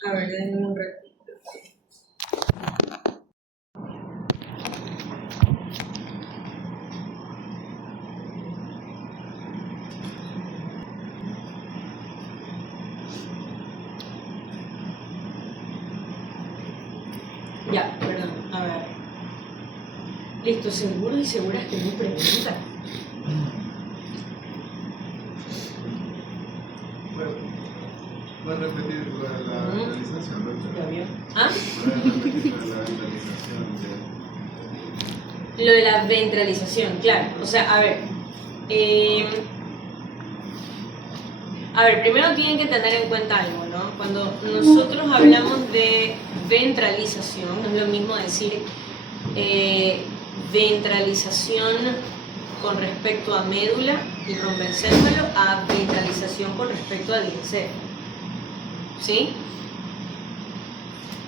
A ver, denme un ratito. Ya, perdón, a ver. Listo, seguros y seguras que no preguntan. ¿Puedes repetir la realización? ¿Está bien? ¿Ah? ¿Puedes repetir la realización? Lo de la ventralización, claro. O sea, a ver, primero tienen que tener en cuenta algo, ¿no? Cuando nosotros hablamos de ventralización, no es lo mismo decir ventralización con respecto a médula y rombencéfalo a ventralización con respecto a diencéfalo. ¿Sí?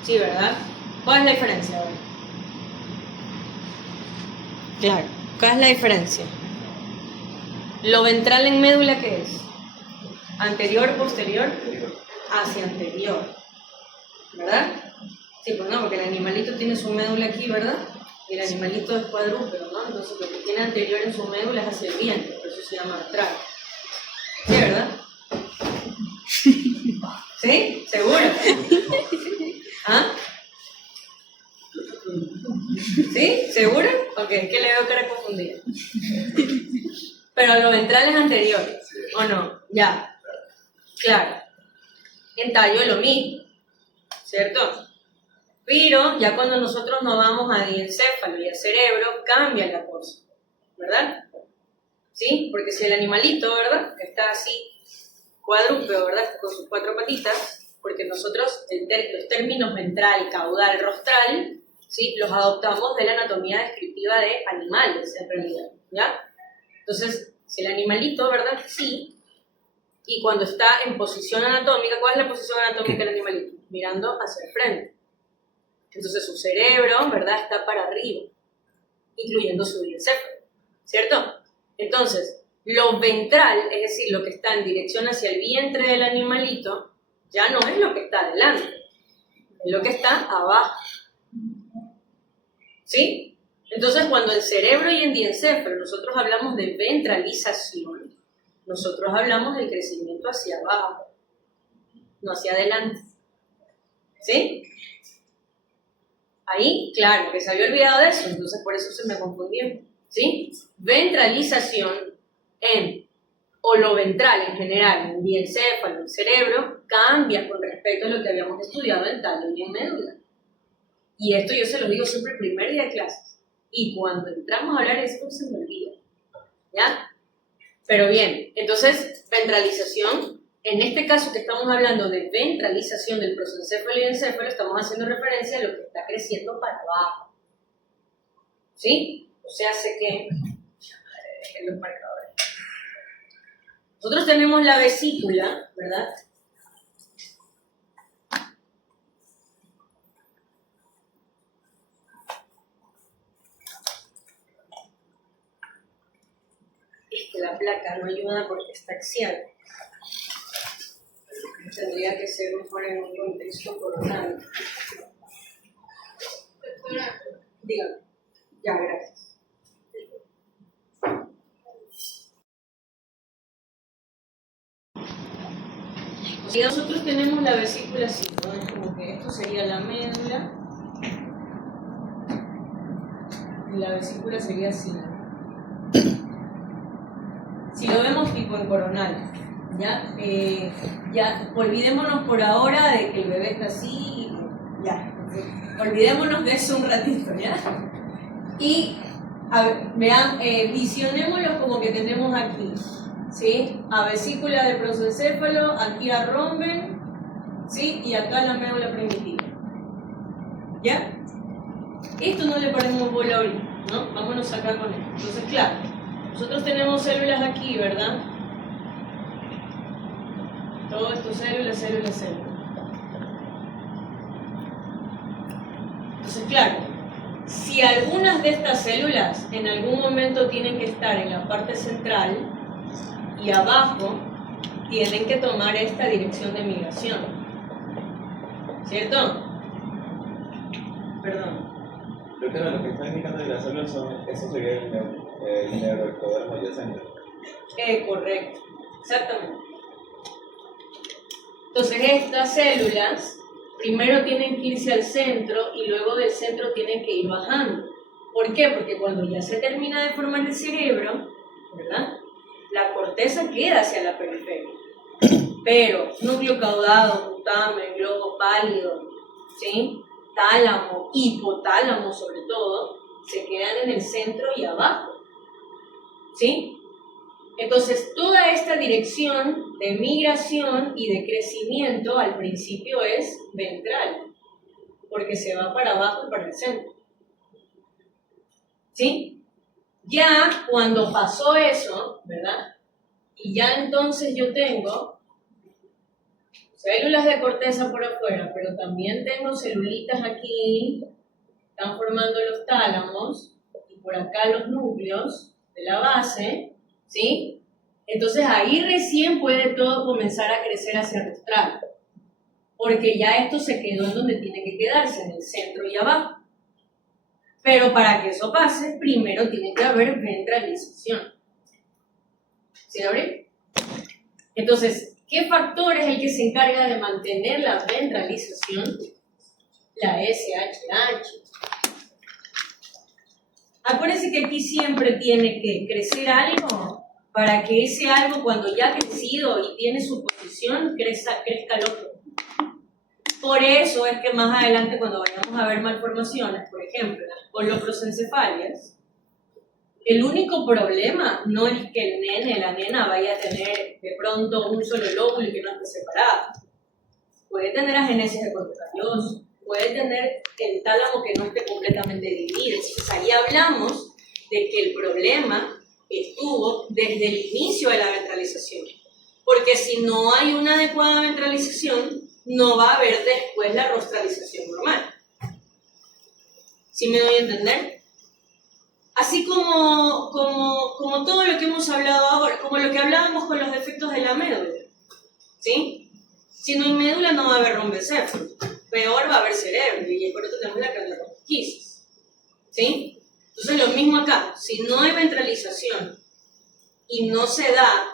Sí, ¿verdad? ¿Cuál es la diferencia? A ver. Claro, ¿cuál es la diferencia? Lo ventral en médula, ¿qué es? Anterior, posterior, hacia anterior, ¿verdad? Sí, pues no, porque el animalito tiene su médula aquí, ¿verdad? Y el animalito es cuadrúpedo, ¿no? Entonces lo que tiene anterior en su médula es hacia el vientre, por eso se llama ventral. ¿Sí, verdad? ¿Sí? ¿Seguro? ¿Ah? ¿Sí? ¿Seguro? Ok, es que le veo cara confundida. Pero lo ventral es anterior, ¿o no? Ya. Claro. En tallo es lo mismo, ¿cierto? Pero ya cuando nosotros nos vamos a diencéfalo y al cerebro, cambia la cosa, ¿verdad? ¿Sí? Porque si el animalito, ¿verdad? Que está así, cuadrúpedo, ¿verdad? Con sus cuatro patitas, porque nosotros los términos ventral, caudal, rostral, ¿sí? Los adoptamos de la anatomía descriptiva de animales, en realidad, ¿ya? Entonces, si el animalito, ¿verdad? Sí, y cuando está en posición anatómica, ¿cuál es la posición anatómica del animalito? Mirando hacia el frente. Entonces su cerebro, ¿verdad? Está para arriba, incluyendo su diencéfalo, ¿cierto? Entonces, lo ventral, es decir, lo que está en dirección hacia el vientre del animalito, ya no es lo que está adelante, es lo que está abajo. ¿Sí? Entonces, cuando en cerebro y en diencéfalo nosotros hablamos de ventralización, nosotros hablamos del crecimiento hacia abajo, no hacia adelante. ¿Sí? Ahí, claro, que se había olvidado de eso, entonces por eso se me confundió. ¿Sí? Ventralización o lo ventral en general, en diencéfalo, en cerebro, cambia con respecto a lo que habíamos estudiado en tallo y en médula. Y esto yo se lo digo siempre el primer día de clases. Y cuando entramos a hablar de esto se me olvida. ¿Ya? Pero bien, entonces, ventralización, en este caso que estamos hablando de ventralización del prosencéfalo y encéfalo, estamos haciendo referencia a lo que está creciendo para abajo. ¿Sí? O sea, sé que... en los marcadores. Nosotros tenemos la vesícula, ¿verdad? La placa no ayuda porque está axial. Tendría que ser mejor en un contexto coronal. Dígame. Ya, gracias. O sea, nosotros tenemos la vesícula así, ¿no? Es como que esto sería la médula y la vesícula sería así. Si lo vemos tipo en coronal, ¿ya? Ya olvidémonos por ahora de que el bebé está así, ya. Olvidémonos de eso un ratito, ¿ya? Y vean, visionémoslo como que tenemos aquí, ¿sí? A vesícula de prosencéfalo, aquí a romben, ¿sí? Y acá la médula primitiva, ¿ya? Esto no le ponemos bola ahorita, ¿no? Vámonos acá con esto. Entonces, claro, nosotros tenemos células aquí, ¿verdad? Todo esto células, células, células. Entonces, claro, si algunas de estas células en algún momento tienen que estar en la parte central y abajo, tienen que tomar esta dirección de migración. ¿Cierto? Perdón. Doctora, lo que está indicando de las células son, eso sería el neuroectodermo adyacente. Correcto, exactamente. Entonces estas células primero tienen que irse al centro y luego del centro tienen que ir bajando. ¿Por qué? Porque cuando ya se termina de formar el cerebro, ¿verdad? La corteza queda hacia la periferia. Pero núcleo caudado, putamen, globo pálido, ¿sí? Tálamo, hipotálamo sobre todo, se quedan en el centro y abajo, ¿sí? Entonces, toda esta dirección de migración y de crecimiento al principio es ventral, porque se va para abajo y para el centro, ¿sí? Ya cuando pasó eso, ¿verdad? Y ya entonces yo tengo células de corteza por afuera, pero también tengo celulitas aquí, están formando los tálamos, y por acá los núcleos de la base, ¿sí? Entonces ahí recién puede todo comenzar a crecer hacia rostral, porque ya esto se quedó en donde tiene que quedarse, en el centro y abajo. Pero para que eso pase, primero tiene que haber ventralización. ¿Sí, Gabriel? Entonces, ¿qué factor es el que se encarga de mantener la ventralización? La SHH. Acuérdense que aquí siempre tiene que crecer algo para que ese algo, cuando ya ha crecido y tiene su posición, crezca el otro. Por eso es que más adelante, cuando vayamos a ver malformaciones, por ejemplo, las coloprosencefalias, el único problema no es que el nene, la nena vaya a tener de pronto un solo lóbulo y que no esté separado. Puede tener agenesis de corto calloso, puede tener el tálamo que no esté completamente dividido. Entonces ahí hablamos de que el problema estuvo desde el inicio de la ventralización. Porque si no hay una adecuada ventralización, no va a haber después la rostralización normal. ¿Sí me doy a entender? Así como todo lo que hemos hablado ahora, como lo que hablábamos con los defectos de la médula, ¿sí? Si no hay médula no va a haber rombocéfalo, peor va a haber cerebro, y por eso tenemos la cardioquisis, ¿sí? Entonces lo mismo acá, si no hay ventralización y no se da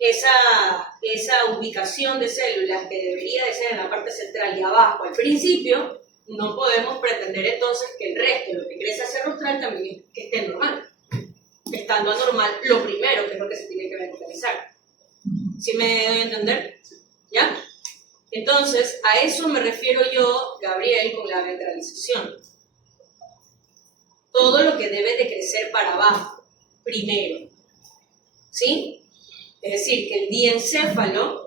esa ubicación de células que debería de ser en la parte central y abajo al principio, no podemos pretender entonces que el resto, lo que crece hacia rostral, también que esté normal. Estando anormal, lo primero que es lo que se tiene que ventralizar. ¿Sí me doy a entender? ¿Ya? Entonces, a eso me refiero yo, Gabriel, con la ventralización. Todo lo que debe de crecer para abajo, primero. ¿Sí? Es decir, que el diencéfalo,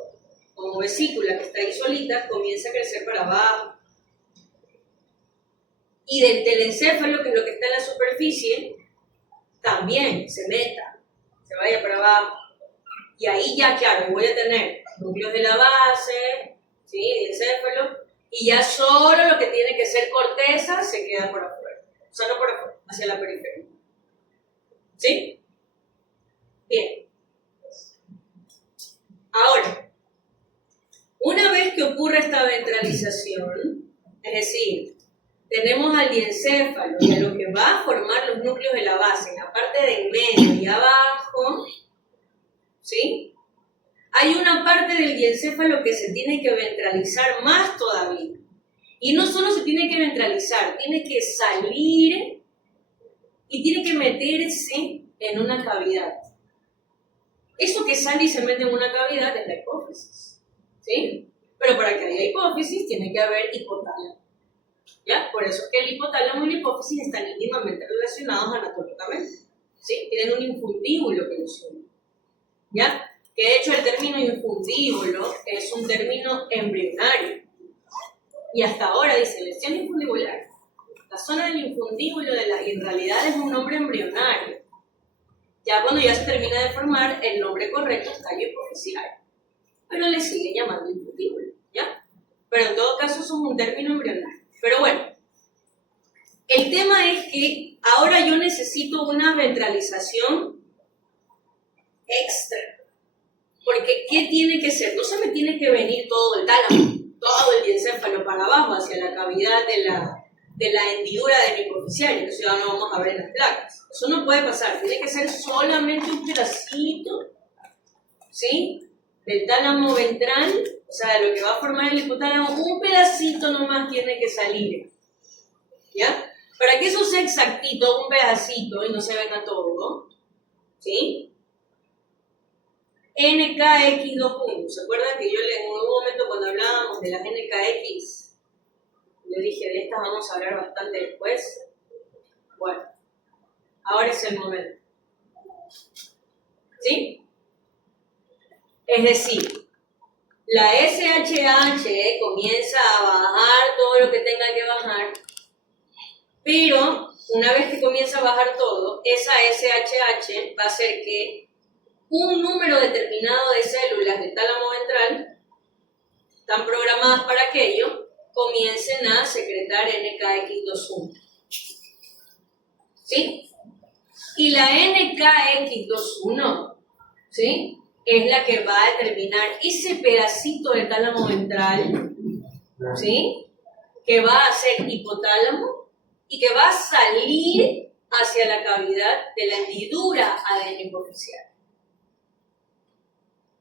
como vesícula que está ahí solita, comienza a crecer para abajo. Y del telencéfalo, que es lo que está en la superficie, también se meta, se vaya para abajo. Y ahí ya, claro, voy a tener núcleos de la base, ¿sí? Diencéfalo, y ya solo lo que tiene que ser corteza se queda por afuera. O sea, no por afuera, hacia la periferia. ¿Sí? Bien. Ahora, una vez que ocurre esta ventralización, es decir, tenemos al diencéfalo y a lo que va a formar los núcleos de la base, en la parte de en medio y abajo, ¿sí? Hay una parte del diencéfalo que se tiene que ventralizar más todavía. Y no solo se tiene que ventralizar, tiene que salir y tiene que meterse en una cavidad. Eso que sale y se mete en una cavidad es la hipófisis, ¿sí? Pero para que haya hipófisis tiene que haber hipotálamo, ¿ya? Por eso es que el hipotálamo y la hipófisis están íntimamente relacionados anatómicamente, ¿sí? Tienen un infundíbulo que los une, ¿ya? Que de hecho el término infundíbulo es un término embrionario. Y hasta ahora dice lesión infundibular. La zona del infundíbulo y en realidad es un nombre embrionario. Ya cuando ya se termina de formar, el nombre correcto es tallo hipofisial. Pero le sigue llamando infundíbulo, ¿ya? Pero en todo caso es un término embrionario. Pero bueno, el tema es que ahora yo necesito una ventralización extra. Porque, ¿qué tiene que ser? No se me tiene que venir todo el tálamo, todo el diencéfalo para abajo, hacia la cavidad de la hendidura de mi hipofisial, que eso ya lo vamos a ver en las placas. Eso no puede pasar, tiene que ser solamente un pedacito, ¿sí? Del tálamo ventral, o sea, de lo que va a formar el hipotálamo, un pedacito nomás tiene que salir, ¿ya? Para que eso sea exactito, un pedacito, y no se venga todo, ¿sí? NKX2.1. ¿Se acuerdan que yo en un momento cuando hablábamos de las NKX, le dije de estas vamos a hablar bastante después? Bueno, ahora es el momento. ¿Sí? Es decir, la SHH comienza a bajar todo lo que tenga que bajar, pero una vez que comienza a bajar todo, esa SHH va a hacer que un número determinado de células del tálamo ventral, están programadas para aquello, comiencen a secretar NKX2.1. ¿Sí? Y la NKX2.1, ¿sí? Es la que va a determinar ese pedacito del tálamo ventral, ¿sí? Que va a ser hipotálamo y que va a salir hacia la cavidad de la hendidura ADN hipofisial.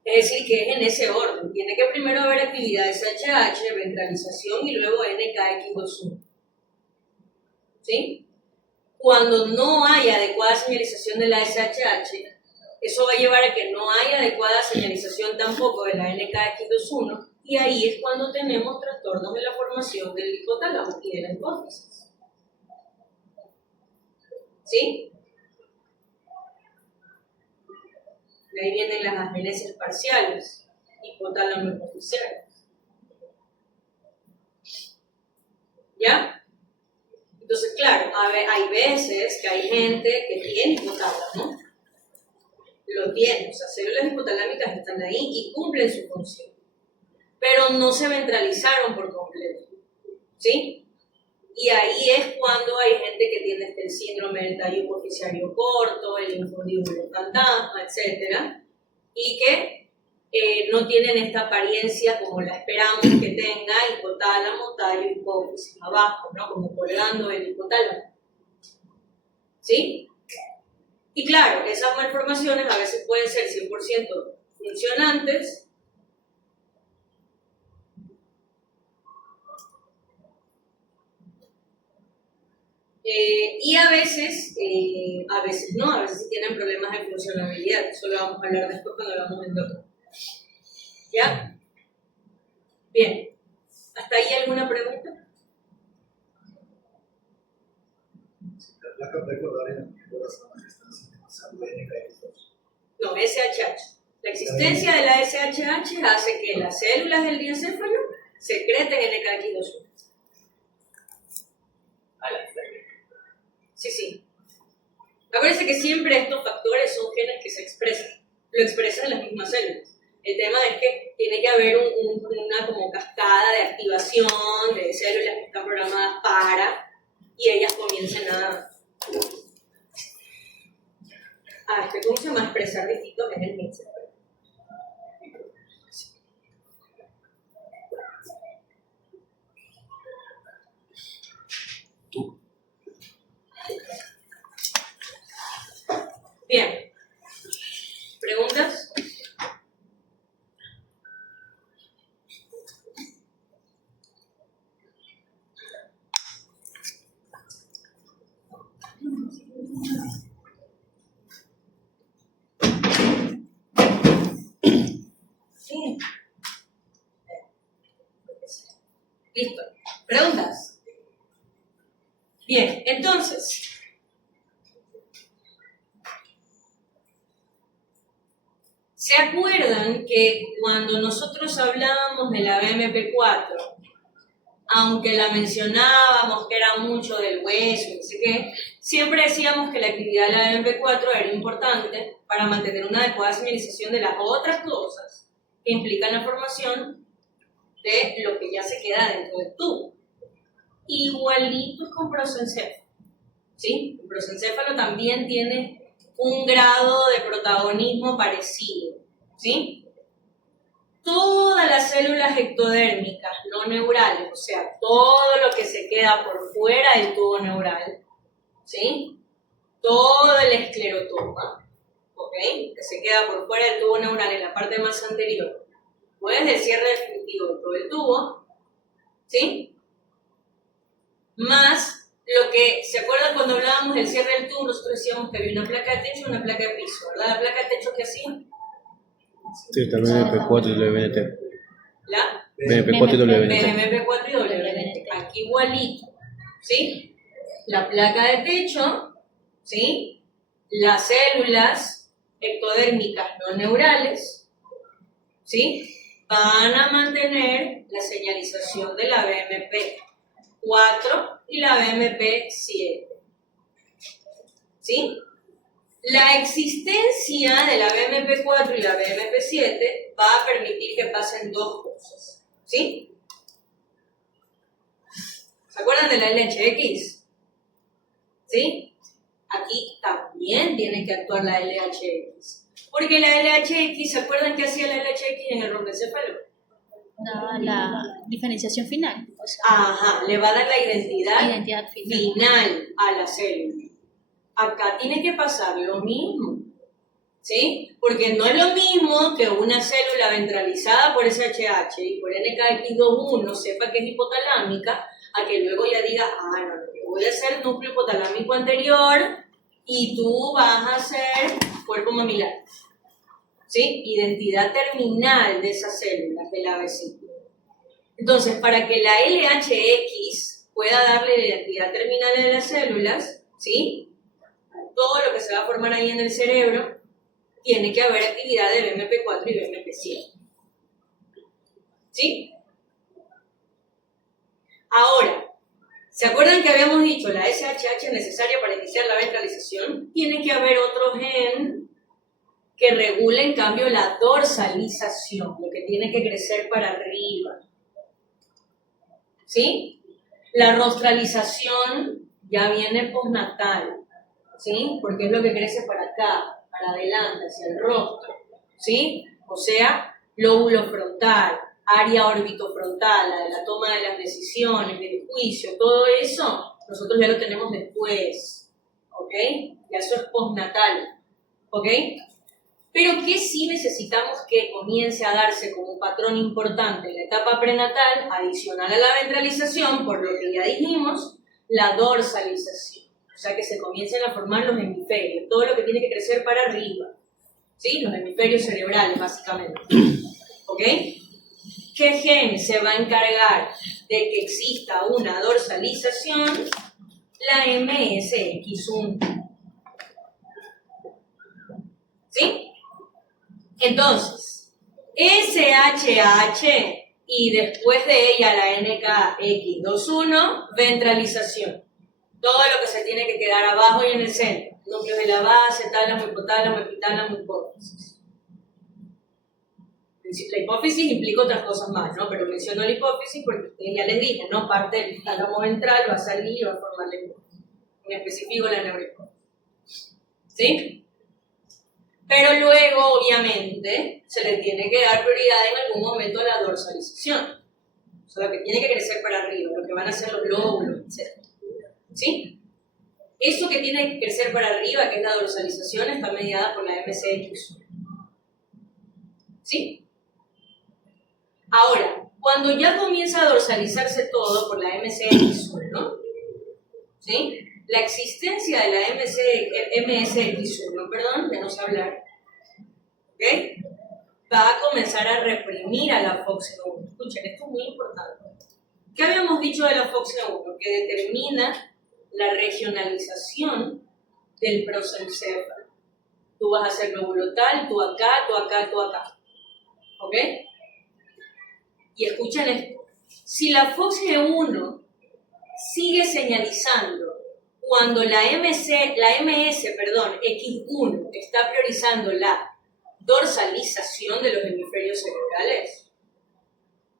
Es decir, que es en ese orden. Tiene que primero haber actividad SHH, ventralización y luego NKX2.1. ¿Sí? Cuando no hay adecuada señalización de la SHH, eso va a llevar a que no haya adecuada señalización tampoco de la NKX2.1 y ahí es cuando tenemos trastornos de la formación del hipotálamo y de la hipófisis. ¿Sí? De ahí vienen las agenesias parciales, hipotálamo hipofisial. ¿Ya? Entonces, claro, hay veces que hay gente que tiene hipotálamo, lo tiene, o sea, células hipotalámicas están ahí y cumplen su función, pero no se ventralizaron por completo, ¿sí? Y ahí es cuando hay gente que tiene el síndrome del tallo hipofisiario corto, el infundíbulo fantasma, etc. Y que no tienen esta apariencia como la esperamos que tenga hipotálamo, tallo, hipófisis abajo, ¿no? Como colgando el hipotálamo. ¿Sí? Y claro, esas malformaciones a veces pueden ser 100% funcionantes, y a veces no, a veces sí tienen problemas de funcionabilidad. Eso lo vamos a hablar después cuando hablamos del doctor. ¿Ya? Bien. ¿Hasta ahí alguna pregunta? La placa puede acordar en el corazón la existencia de NKX2. No, SHH. La existencia de la SHH hace que las células del diencéfalo secreten NKX2.1. Sí, sí. Acuérdense que siempre estos factores son genes que se expresan, lo expresan las mismas células. El tema es que tiene que haber una como cascada de activación de células que están programadas para, y ellas comiencen a ¿cómo se llama? Expresar distintos genes en el cerebro. ¿Listo? ¿Preguntas? Bien, entonces, ¿se acuerdan que cuando nosotros hablábamos de la BMP4, aunque la mencionábamos que era mucho del hueso, no sé qué, siempre decíamos que la actividad de la BMP4 era importante para mantener una adecuada señalización de las otras cosas que implican la formación de lo que ya se queda dentro del tubo. Igualito es con prosencéfalo, ¿sí? El prosencéfalo también tiene un grado de protagonismo parecido, ¿sí? Todas las células ectodérmicas no neurales, o sea, todo lo que se queda por fuera del tubo neural, ¿sí? Todo el esclerotoma, ¿ok? Que se queda por fuera del tubo neural en la parte más anterior, pues del cierre definitivo de todo el tubo, ¿sí? Más lo que, ¿se acuerdan cuando hablábamos del cierre del tubo? Nosotros decíamos que había una placa de techo y una placa de piso, ¿verdad? La placa de techo, ¿qué hacía? Sí, también MP4 y WNT. ¿La? BMP4 y WNT. BMP4 y WNT. Aquí igualito, ¿sí? La placa de techo, ¿sí? Las células ectodérmicas no neurales, ¿sí? Van a mantener la señalización de la BMP4 y la BMP7, ¿sí? La existencia de la BMP4 y la BMP7 va a permitir que pasen dos cosas, ¿sí? ¿Se acuerdan de la LHX? ¿Sí? Aquí también tiene que actuar la LHX. Porque la LHX, ¿se acuerdan qué hacía la LHX en el rompencéfalo? Daba la diferenciación final. O sea, Ajá, le va a dar la identidad final. final a la célula. Acá tiene que pasar lo mismo, ¿sí? Porque no es lo mismo que una célula ventralizada por SHH y por NKX21 sepa que es hipotalámica, a que luego ya diga, no, yo voy a hacer núcleo hipotalámico anterior y tú vas a hacer cuerpo mamilar, ¿sí? Identidad terminal de esas células de la vesícula. Entonces, para que la LHX pueda darle la identidad terminal de las células, ¿sí? Todo lo que se va a formar ahí en el cerebro, tiene que haber actividad de BMP4 y BMP7. ¿Sí? Ahora, ¿se acuerdan que habíamos dicho la SHH necesaria para iniciar la ventralización? Tiene que haber otro gen que regule en cambio la dorsalización, lo que tiene que crecer para arriba. ¿Sí? La rostralización ya viene postnatal, ¿sí? Porque es lo que crece para acá, para adelante, hacia el rostro, ¿sí? O sea, lóbulo frontal, área orbitofrontal, la de la toma de las decisiones, del juicio, todo eso, nosotros ya lo tenemos después, ¿ok? Ya eso es postnatal, ¿ok? Pero que sí necesitamos que comience a darse como un patrón importante en la etapa prenatal, adicional a la ventralización, por lo que ya dijimos, la dorsalización. O sea, que se comiencen a formar los hemisferios, todo lo que tiene que crecer para arriba, ¿sí? Los hemisferios cerebrales, básicamente, ¿ok? ¿Qué gen se va a encargar de que exista una dorsalización? La MSX1, ¿sí? Entonces, SHH y después de ella la NKX21, ventralización. Todo lo que se tiene que quedar abajo y en el centro. Núcleos de la base, tálamo, hipotálamo, epitálamo, hipófisis. La hipófisis implica otras cosas más, ¿no? Pero menciono la hipófisis porque ya les dije, ¿no? Parte del tálamo ventral va a salir y va a formar la hipófisis. En específico la neurohipófisis. ¿Sí? Pero luego, obviamente, se le tiene que dar prioridad en algún momento a la dorsalización. O sea, lo que tiene que crecer para arriba, lo que van a ser los lóbulos, etc. ¿Sí? Eso que tiene que crecer para arriba, que es la dorsalización, está mediada por la MCX. ¿Sí? Ahora, cuando ya comienza a dorsalizarse todo por la MCX1, ¿sí? La existencia de la MSX1, perdón, de no sé hablar, ¿ok? Va a comenzar a reprimir a la FOXN1. Escuchen, esto es muy importante. ¿Qué habíamos dicho de la FOXC1? Que determina la regionalización del prosencéfalo. Tú vas a hacer lóbulo tal, tú acá, tú acá, tú acá. ¿Ok? Y escuchen esto. Si la FOXG1 sigue señalizando cuando la MS, X1 está priorizando la dorsalización de los hemisferios cerebrales,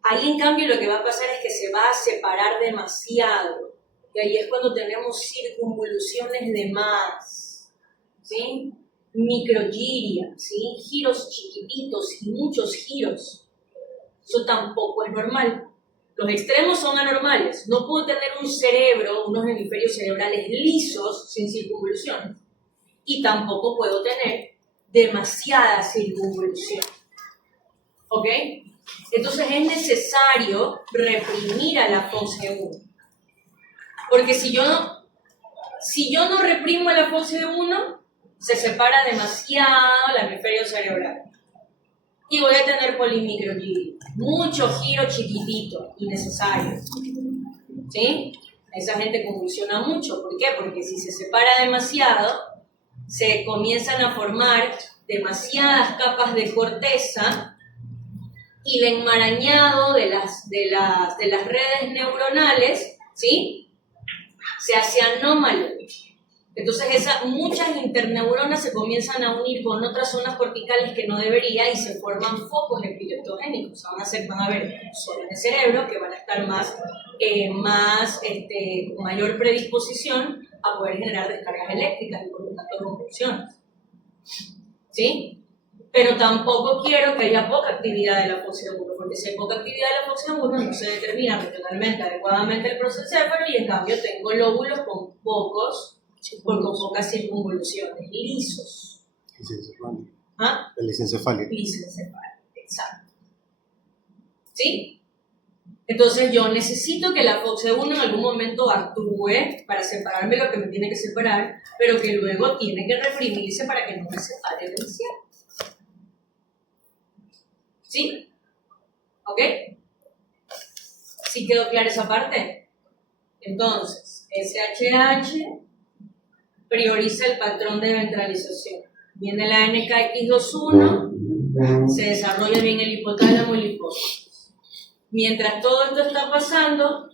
ahí en cambio lo que va a pasar es que se va a separar demasiado. Y ahí es cuando tenemos circunvoluciones de más, ¿sí? Microgiria, ¿sí? Giros chiquititos y muchos giros. Eso tampoco es normal. Los extremos son anormales. No puedo tener un cerebro, unos hemisferios cerebrales lisos sin circunvolución. Y tampoco puedo tener demasiada circunvolución. ¿Ok? Entonces es necesario reprimir a la FOXG1. Porque si yo no reprimo a la FOXG1, se separa demasiado el hemisferio cerebral. Y voy a tener polimicrogiria. Mucho giro chiquitito, innecesario. ¿Sí? Esa gente convulsiona mucho. ¿Por qué? Porque si se separa demasiado, se comienzan a formar demasiadas capas de corteza y el enmarañado de las redes neuronales, ¿sí? Se hace anómalo. Entonces muchas interneuronas se comienzan a unir con otras zonas corticales que no debería y se forman focos epileptogénicos. Van a haber zonas de cerebro que van a estar con mayor predisposición a poder generar descargas eléctricas y por lo tanto convulsiones. ¿Sí? Pero tampoco quiero que haya poca actividad de la FOXG1, porque si hay poca actividad de la FOXG1 no se determina regionalmente adecuadamente el prosencéfalo y en cambio tengo lóbulos con pocas circunvoluciones, lisos. Licencefálico. ¿Ah? El licencefálico. Licencefálico, exacto. ¿Sí? Entonces yo necesito que la FOXG1 en algún momento actúe para separarme lo que me tiene que separar, pero que luego tiene que reprimirse para que no me separe demasiado. ¿Sí? ¿Ok? ¿Sí quedó clara esa parte? Entonces, SHH prioriza el patrón de ventralización. Viene la NKX21, se desarrolla bien el hipotálamo y la hipófisis. Mientras todo esto está pasando,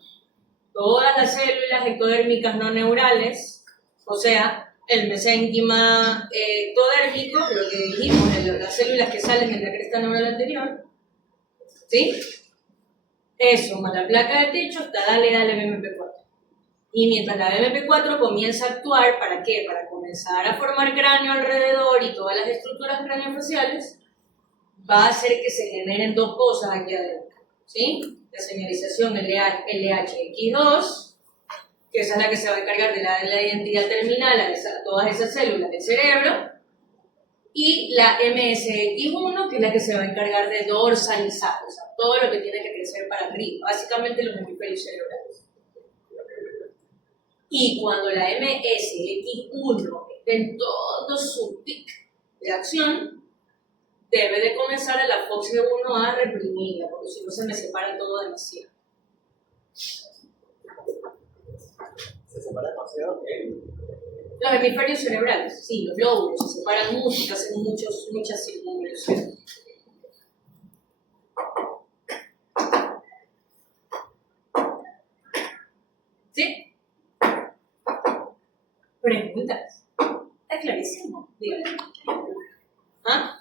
todas las células ectodérmicas no neurales, o sea, el mesénquima ectodérmico, lo que dijimos, las células que salen en la cresta neural anterior, ¿sí? Eso, más la placa de techo, dale BMP4. Y mientras la BMP4 comienza a actuar, ¿para qué? Para comenzar a formar cráneo alrededor y todas las estructuras craneofaciales, va a hacer que se generen dos cosas aquí adentro, ¿sí? La señalización LHX2, que esa es la que se va a encargar de la identidad terminal a todas esas células del cerebro, y la MSX1, que es la que se va a encargar de dorsalizar, o sea, todo lo que tiene que crecer para arriba, básicamente los hemisferios cerebrales. Y cuando la MSX1 esté en todo su pic de acción, debe de comenzar a la FOXG1 a reprimirla, porque si no se me separa todo demasiado. Se separa demasiado en Los hemisferios cerebrales, sí, los lóbulos se separan mucho y hacen muchas circunvoluciones. ¿Sí? Preguntas. Está clarísimo. Díganme. ¿Ah?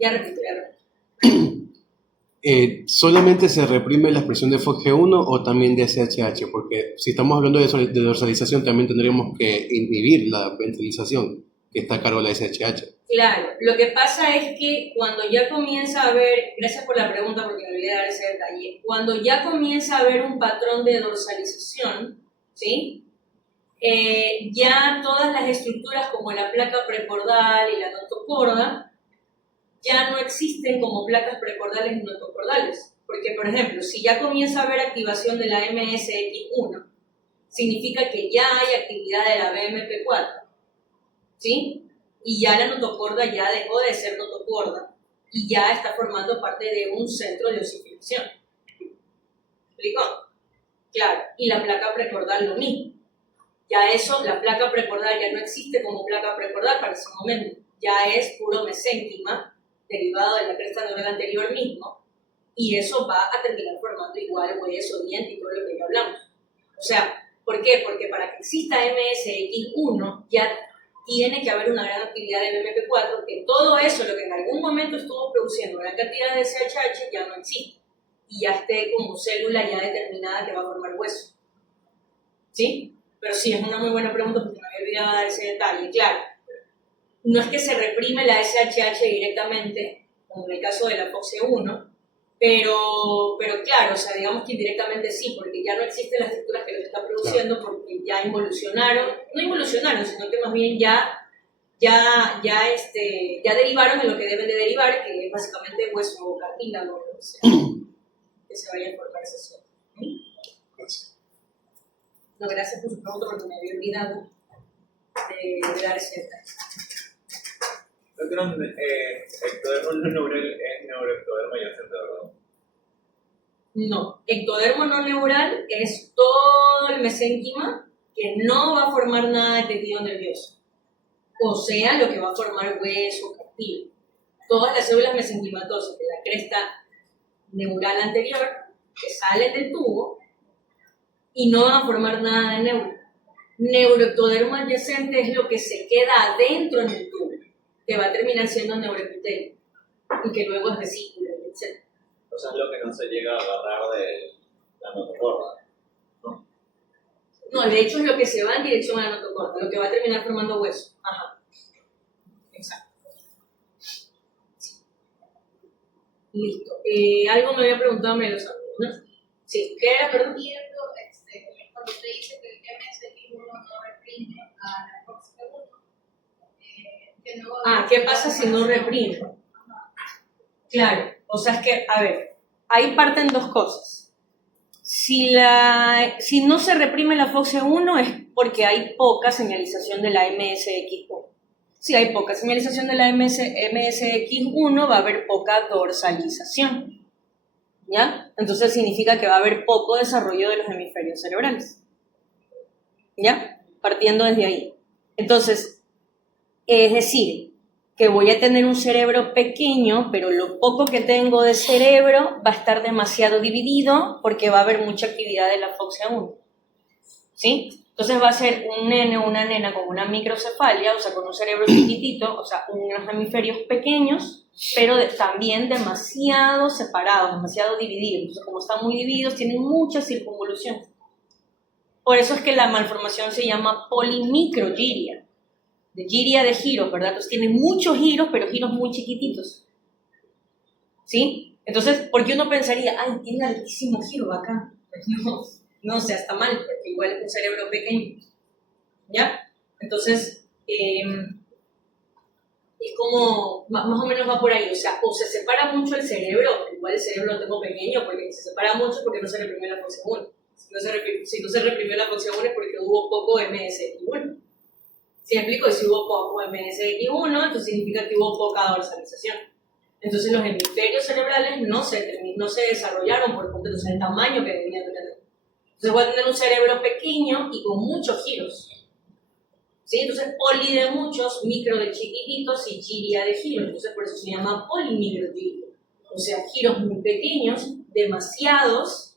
Ya repito. ¿Solamente se reprime la expresión de FOXG1 o también de SHH? Porque si estamos hablando de dorsalización, también tendríamos que inhibir la ventralización, que está a cargo de la SHH. Claro, lo que pasa es que cuando ya comienza a haber, gracias por la pregunta porque me olvidé dar ese detalle, cuando ya comienza a haber un patrón de dorsalización, ¿sí? Ya todas las estructuras como la placa precordal y la notocorda ya no existen como placas precordales y notocordales. Porque, por ejemplo, si ya comienza a haber activación de la MSX1, significa que ya hay actividad de la BMP4, ¿sí? Y ya la notocorda ya dejó de ser notocorda y ya está formando parte de un centro de osificación. ¿Explicó? Claro, y la placa precordal lo mismo. Ya eso, la placa precordal ya no existe como placa precordal para ese momento. Ya es puro mesénquima, derivado de la cresta neural anterior mismo, y eso va a terminar formando igual hueso, diente y todo lo que ya hablamos. O sea, ¿por qué? Porque para que exista MSX1 ya tiene que haber una gran actividad de MMP4, que todo eso, lo que en algún momento estuvo produciendo gran cantidad de SHH, ya no existe. Y ya esté como célula ya determinada que va a formar hueso. ¿Sí? Pero sí, es una muy buena pregunta porque me había olvidado dar ese detalle. Claro, no es que se reprime la SHH directamente, como en el caso de la FOXE1, pero claro, o sea, digamos que indirectamente sí, porque ya no existen las estructuras que lo están produciendo porque ya involucionaron, no involucionaron, sino que más bien ya derivaron en lo que deben de derivar, que es básicamente hueso o cartílago, o sea, que se vaya a formar ese suelo. Gracias. No, gracias por su pregunta porque me había olvidado de dar ese detalle. Ectodermo neural es neuroectodermo adyacente, ¿verdad? No, ectodermo no neural es todo el mesénquima que no va a formar nada de tejido nervioso. O sea, lo que va a formar hueso, cartílago. Todas las células mesenquimatosas de la cresta neural anterior que salen del tubo y no van a formar nada de neuro. Neuroectodermo adyacente es lo que se queda adentro en el tubo, que va a terminar siendo neuroepitelio y que luego es vesícula, etc. O sea, es lo que no se llega a agarrar de la notocorda. No, de hecho es lo que se va en dirección a la notocorda, lo que va a terminar formando hueso. Ajá. Exacto. Sí. Listo. Algo me había preguntado Melos, ¿no? Sí. ¿Qué era, perdón? Cuando usted dice que el MSX1 no reprime a la FOXP1, que no... ¿Qué pasa si no reprime? Claro, o sea, es que, a ver, ahí parten dos cosas. Si no se reprime la FOXE1 es porque hay poca señalización de la MSX1. Si hay poca señalización de la MSX1, va a haber poca dorsalización. ¿Ya? Entonces significa que va a haber poco desarrollo de los hemisferios cerebrales. ¿Ya? Partiendo desde ahí. Entonces, es decir, que voy a tener un cerebro pequeño, pero lo poco que tengo de cerebro va a estar demasiado dividido porque va a haber mucha actividad de la FOXA1. ¿Sí? Entonces va a ser un nene o una nena con una microcefalia, o sea, con un cerebro chiquitito, o sea, unos hemisferios pequeños, pero también demasiado separados, demasiado divididos. Entonces, como están muy divididos, tienen mucha circunvolución. Por eso es que la malformación se llama polimicrogiria. De giria de giros, ¿verdad? Entonces tiene muchos giros, pero giros muy chiquititos. ¿Sí? Entonces, ¿por qué uno pensaría, ay, tiene altísimo giro acá? No, o sea, está mal, porque igual es un cerebro pequeño. ¿Ya? Entonces, es como, más o menos va por ahí, o sea, o se separa mucho el cerebro, igual el cerebro lo tengo pequeño, porque se separa mucho porque no se reprimió la función 1. Si no se reprimió la función 1 es porque hubo poco MSX1. Si me explico, si hubo poco MSX1, entonces significa que hubo poca dorsalización. Entonces los hemisferios cerebrales no se desarrollaron por completo, o sea, el tamaño que debían tener. Entonces voy a tener un cerebro pequeño y con muchos giros. ¿Sí? Entonces poli de muchos, micro de chiquititos y giria de giros. Entonces por eso se llama polimicrogiria. O sea, giros muy pequeños, demasiados,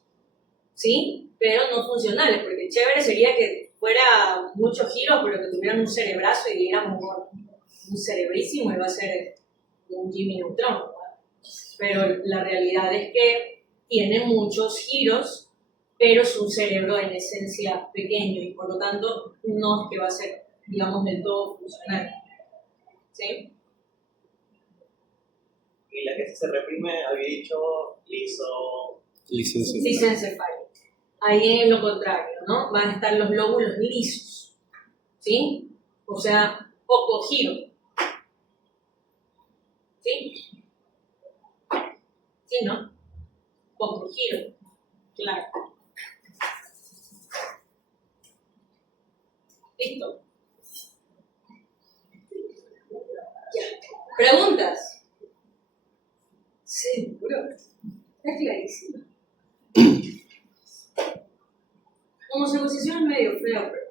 ¿sí? Pero no funcionales, porque chévere sería que fuera muchos giros, pero que tuvieran un cerebrazo y dieran un cerebrísimo, y va a ser un Jimmy Neutron, ¿verdad? Pero la realidad es que tiene muchos giros, pero es un cerebro en esencia pequeño y por lo tanto no es que va a ser, digamos, del todo funcional. ¿Sí? Y la que se reprime, había dicho lisencefálica. Ahí es lo contrario, ¿no? Van a estar los lóbulos lisos, ¿sí? O sea, poco giro. ¿Sí? ¿Sí, no? Poco giro, claro. ¿Listo? Ya. ¿Preguntas? Seguro. Está clarísimo. Homosexualización es medio feo, pero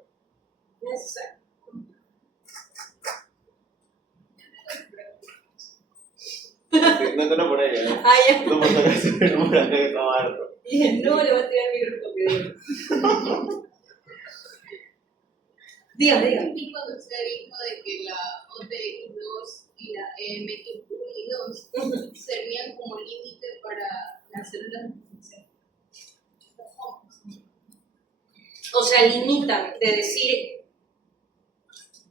es necesario. No por ella, ¿no? Ah, ya. No por tocarse, pero por acá que estaba harto. Dije, no le voy a tirar mi grupo que dígame, dígame. Y cuando usted dijo de que la OTX2 y la EMX1 y 2 servían como límite para las células de O sea, limitan de decir,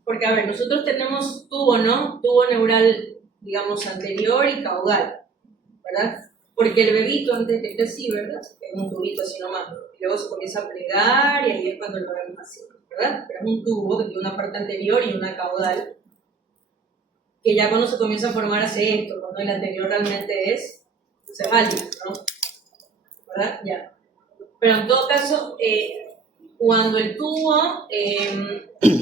porque a ver, nosotros tenemos tubo, ¿no? Tubo neural, digamos, anterior y caudal, ¿verdad? Porque el bebito antes de que así, ¿verdad? Es un tubito así nomás, y luego se comienza a plegar y ahí es cuando lo vemos así, ¿verdad? Pero es un tubo que tiene una parte anterior y una caudal, que ya cuando se comienza a formar hace esto, cuando el anterior realmente es cefálico, ¿no? ¿Verdad? Ya. Pero en todo caso, cuando el tubo,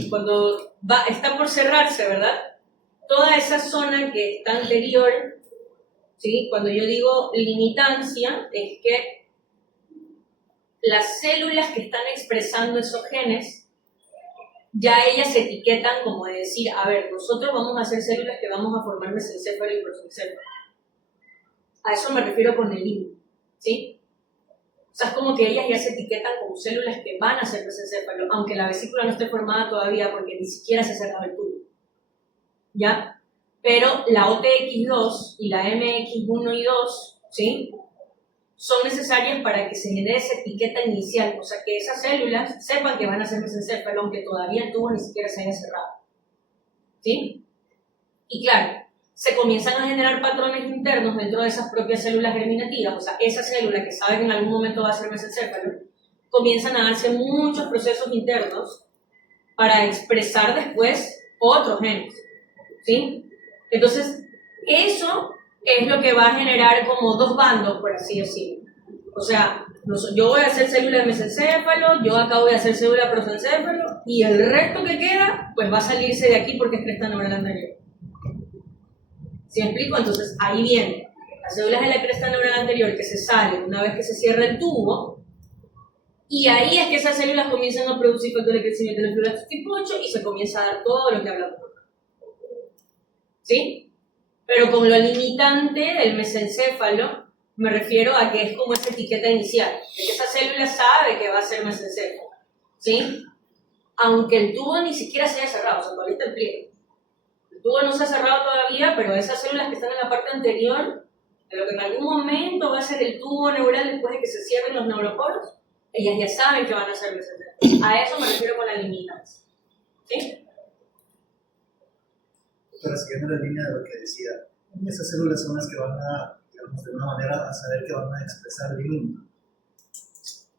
cuando está por cerrarse, ¿verdad? Toda esa zona que está anterior, ¿sí? Cuando yo digo limitancia, es que las células que están expresando esos genes, ya ellas se etiquetan como de decir, a ver, nosotros vamos a hacer células que vamos a formar mesencéfalo y prosencéfalo. A eso me refiero con el límite, ¿sí? O sea, es como que ellas ya se etiquetan como células que van a ser mesencéfalo, aunque la vesícula no esté formada todavía porque ni siquiera se cerraba el tubo. ¿Ya? Pero la OTX2 y la MX1 y 2, ¿sí? Son necesarias para que se genere esa etiqueta inicial, o sea, que esas células sepan que van a ser mesencéfalo, aunque todavía el tubo ni siquiera se haya cerrado. ¿Sí? Y claro, se comienzan a generar patrones internos dentro de esas propias células germinativas, o sea, esa célula que sabe que en algún momento va a ser mesencéfalo, comienzan a darse muchos procesos internos para expresar después otros genes, ¿sí? Entonces, eso es lo que va a generar como dos bandos, por así decirlo. O sea, yo voy a hacer célula de mesencéfalo, yo acá voy a hacer célula prosencéfalo, y el resto que queda, pues va a salirse de aquí porque es cresta neural anterior. ¿Sí me explico? Entonces, ahí viene las células de la cresta neural anterior que se salen una vez que se cierra el tubo, y ahí es que esas células comienzan a producir factores de crecimiento de los fibroblastos tipo 8 y se comienza a dar todo lo que hablamos. ¿Sí? Pero con lo limitante del mesencéfalo, me refiero a que es como esa etiqueta inicial, de que esa célula sabe que va a ser mesencéfalo, ¿sí? Aunque el tubo ni siquiera se haya cerrado, o sea, todavía está en pliegue. El tubo no se ha cerrado todavía, pero esas células que están en la parte anterior, de lo que en algún momento va a ser el tubo neural después de que se cierren los neuroporos, ellas ya saben que van a ser mesencéfalos. A eso me refiero con la limitancia, ¿sí? Pero siguiendo la línea de lo que decía, esas células son las que van a, digamos, de una manera a saber que van a expresar LIM1.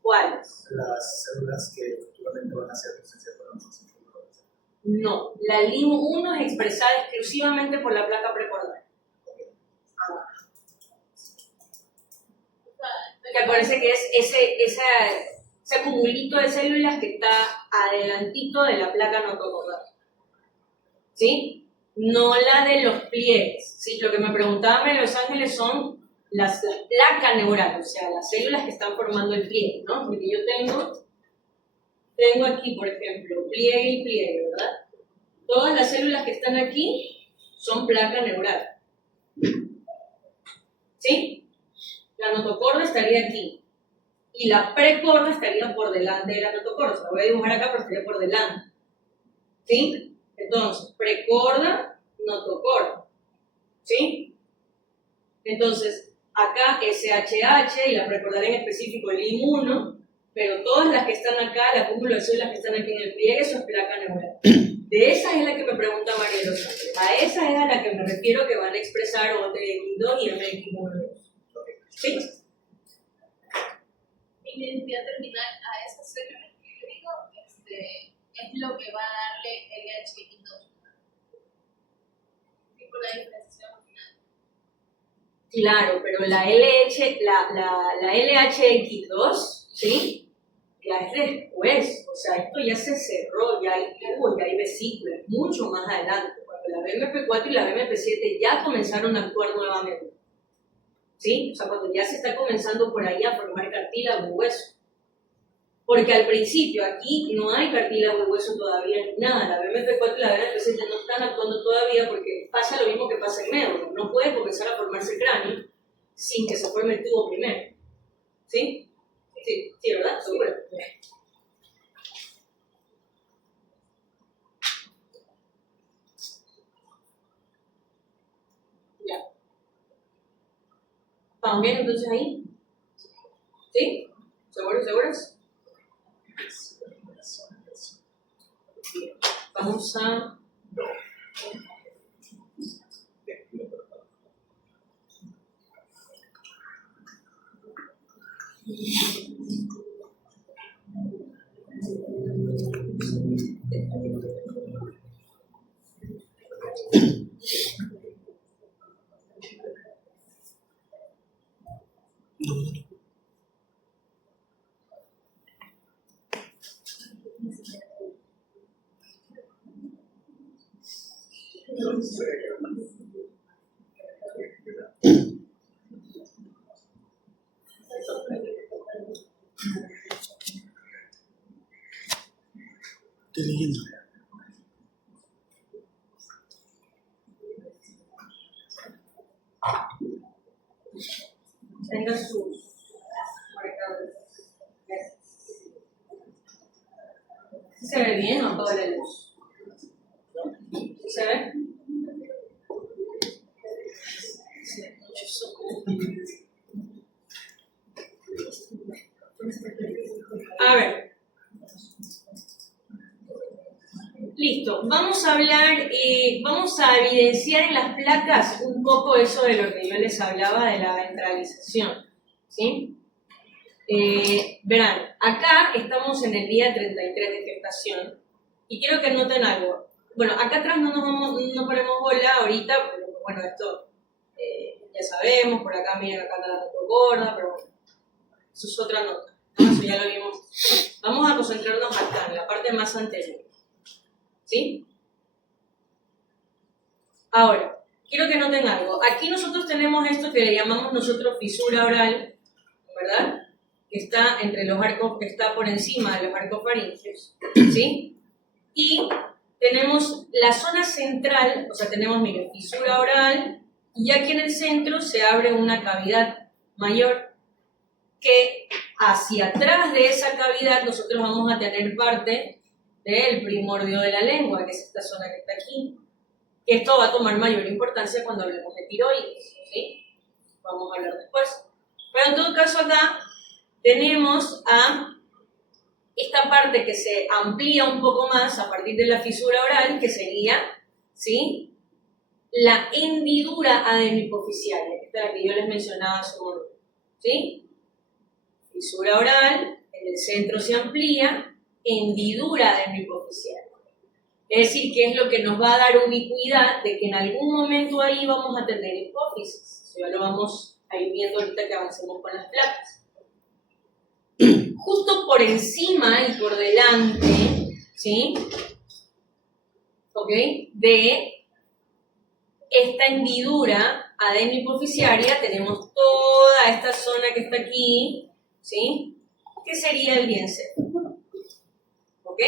¿Cuáles? Las células que futuramente van a ser mesencéfalo. No, la LIM1 es expresada exclusivamente por la placa precordal. Que parece que es ese cumulito de células que está adelantito de la placa notocordal. ¿Sí? No la de los pliegues. ¿Sí? Lo que me preguntaba María Los Ángeles son las placas neurales, o sea, las células que están formando el pliegue, ¿no? Porque yo tengo aquí, por ejemplo, pliegue y pliegue, ¿verdad? Todas las células que están aquí son placa neural. ¿Sí? La notocorda estaría aquí. Y la precorda estaría por delante de la notocorda. O sea, la voy a dibujar acá, pero estaría por delante. ¿Sí? Entonces, precorda, notocorda. ¿Sí? Entonces, acá SHH y la precordal en específico el LIM1, pero todas las que están acá, el acúmulo de células que están aquí en el pliegue, eso es placa neural. De esa es la que me pregunta María de los Ángeles. A esa es a la que me refiero que van a expresar OTX2 y MX1. ¿Sí? Y voy a terminar a esas células que yo digo, es lo que va a darle LHX2. Tipo la diferenciación final. Claro, pero la LHX2, ¿sí? Ya es después, o sea, esto ya se cerró, ya hay tubo, ya hay vesículas, mucho más adelante, cuando la BMP4 y la BMP7 ya comenzaron a actuar nuevamente. ¿Sí? O sea, cuando ya se está comenzando por ahí a formar cartílago, hueso. Porque al principio aquí no hay cartílago de hueso todavía ni nada. La BMP4 y la BMP7 no están actuando todavía porque pasa lo mismo que pasa en neuro. No puede comenzar a formarse el cráneo sin que se forme el tubo primero. ¿Sí? Sí, ¿verdad? Seguro. Ya. ¿Estamos bien entonces ahí? ¿Sí? ¿Seguros? Vamos a... Estoy leyendo. Tenga sus marcadores. ¿Se ve bien o apaga la luz? ¿Se ve? Sí, mucho zoom. A ver. Listo. Vamos a hablar, vamos a evidenciar en las placas un poco eso de lo que yo les hablaba de la ventralización. ¿Sí? Verán, acá estamos en el día 33 de gestación y quiero que noten algo. Bueno, acá atrás no ponemos bola ahorita, pero bueno, esto ya sabemos, por acá miren, acá está la foto gorda, pero bueno, eso es otra nota. ¿No? Eso ya lo vimos. Vamos a concentrarnos acá, en la parte más anterior. ¿Sí? Ahora, quiero que noten algo. Aquí nosotros tenemos esto que le llamamos nosotros fisura oral, ¿verdad? Que está entre los arcos, que está por encima de los arcos faringeos, ¿sí? Y tenemos la zona central, o sea, tenemos, miren, fisura oral, y aquí en el centro se abre una cavidad mayor, que hacia atrás de esa cavidad nosotros vamos a tener parte del primordio de la lengua, que es esta zona que está aquí. Que esto va a tomar mayor importancia cuando hablemos de tiroides, ¿sí? Vamos a hablar después. Pero en todo caso acá tenemos a esta parte que se amplía un poco más a partir de la fisura oral, que sería, ¿sí?, la hendidura adenohipoficiaria, esta es la que yo les mencionaba hace un momento, ¿sí? Fisura oral, en el centro se amplía, hendidura adenohipoficiaria. Es decir, que es lo que nos va a dar ubicuidad de que en algún momento ahí vamos a tener hipófisis. Eso ya lo vamos a ir viendo ahorita que avancemos con las placas. Justo por encima y por delante, ¿sí?, ¿ok?, de esta hendidura adenohipoficiaria tenemos toda esta zona que está aquí, ¿sí?, que sería el diencéfalo. ¿Ok?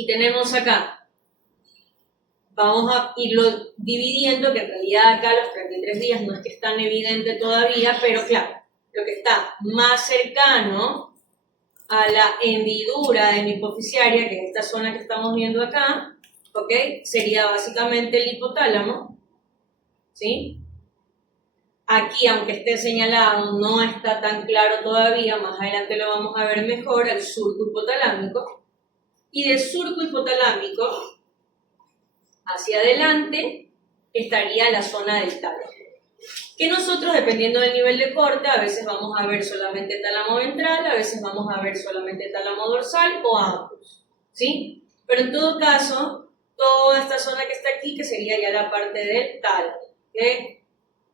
Y tenemos acá, vamos a irlo dividiendo, que en realidad acá los 33 días no es que es tan evidente todavía, pero claro, lo que está más cercano a la hendidura adenohipoficiaria, que es esta zona que estamos viendo acá, ¿ok?, sería básicamente el hipotálamo, ¿sí? Aquí, aunque esté señalado, no está tan claro todavía, más adelante lo vamos a ver mejor, el surco hipotalámico. Y del surco hipotalámico hacia adelante estaría la zona del tálamo. Que nosotros, dependiendo del nivel de corte, a veces vamos a ver solamente tálamo ventral, a veces vamos a ver solamente tálamo dorsal o ambos, ¿sí? Pero en todo caso, toda esta zona que está aquí, que sería ya la parte del tálamo, ¿ok?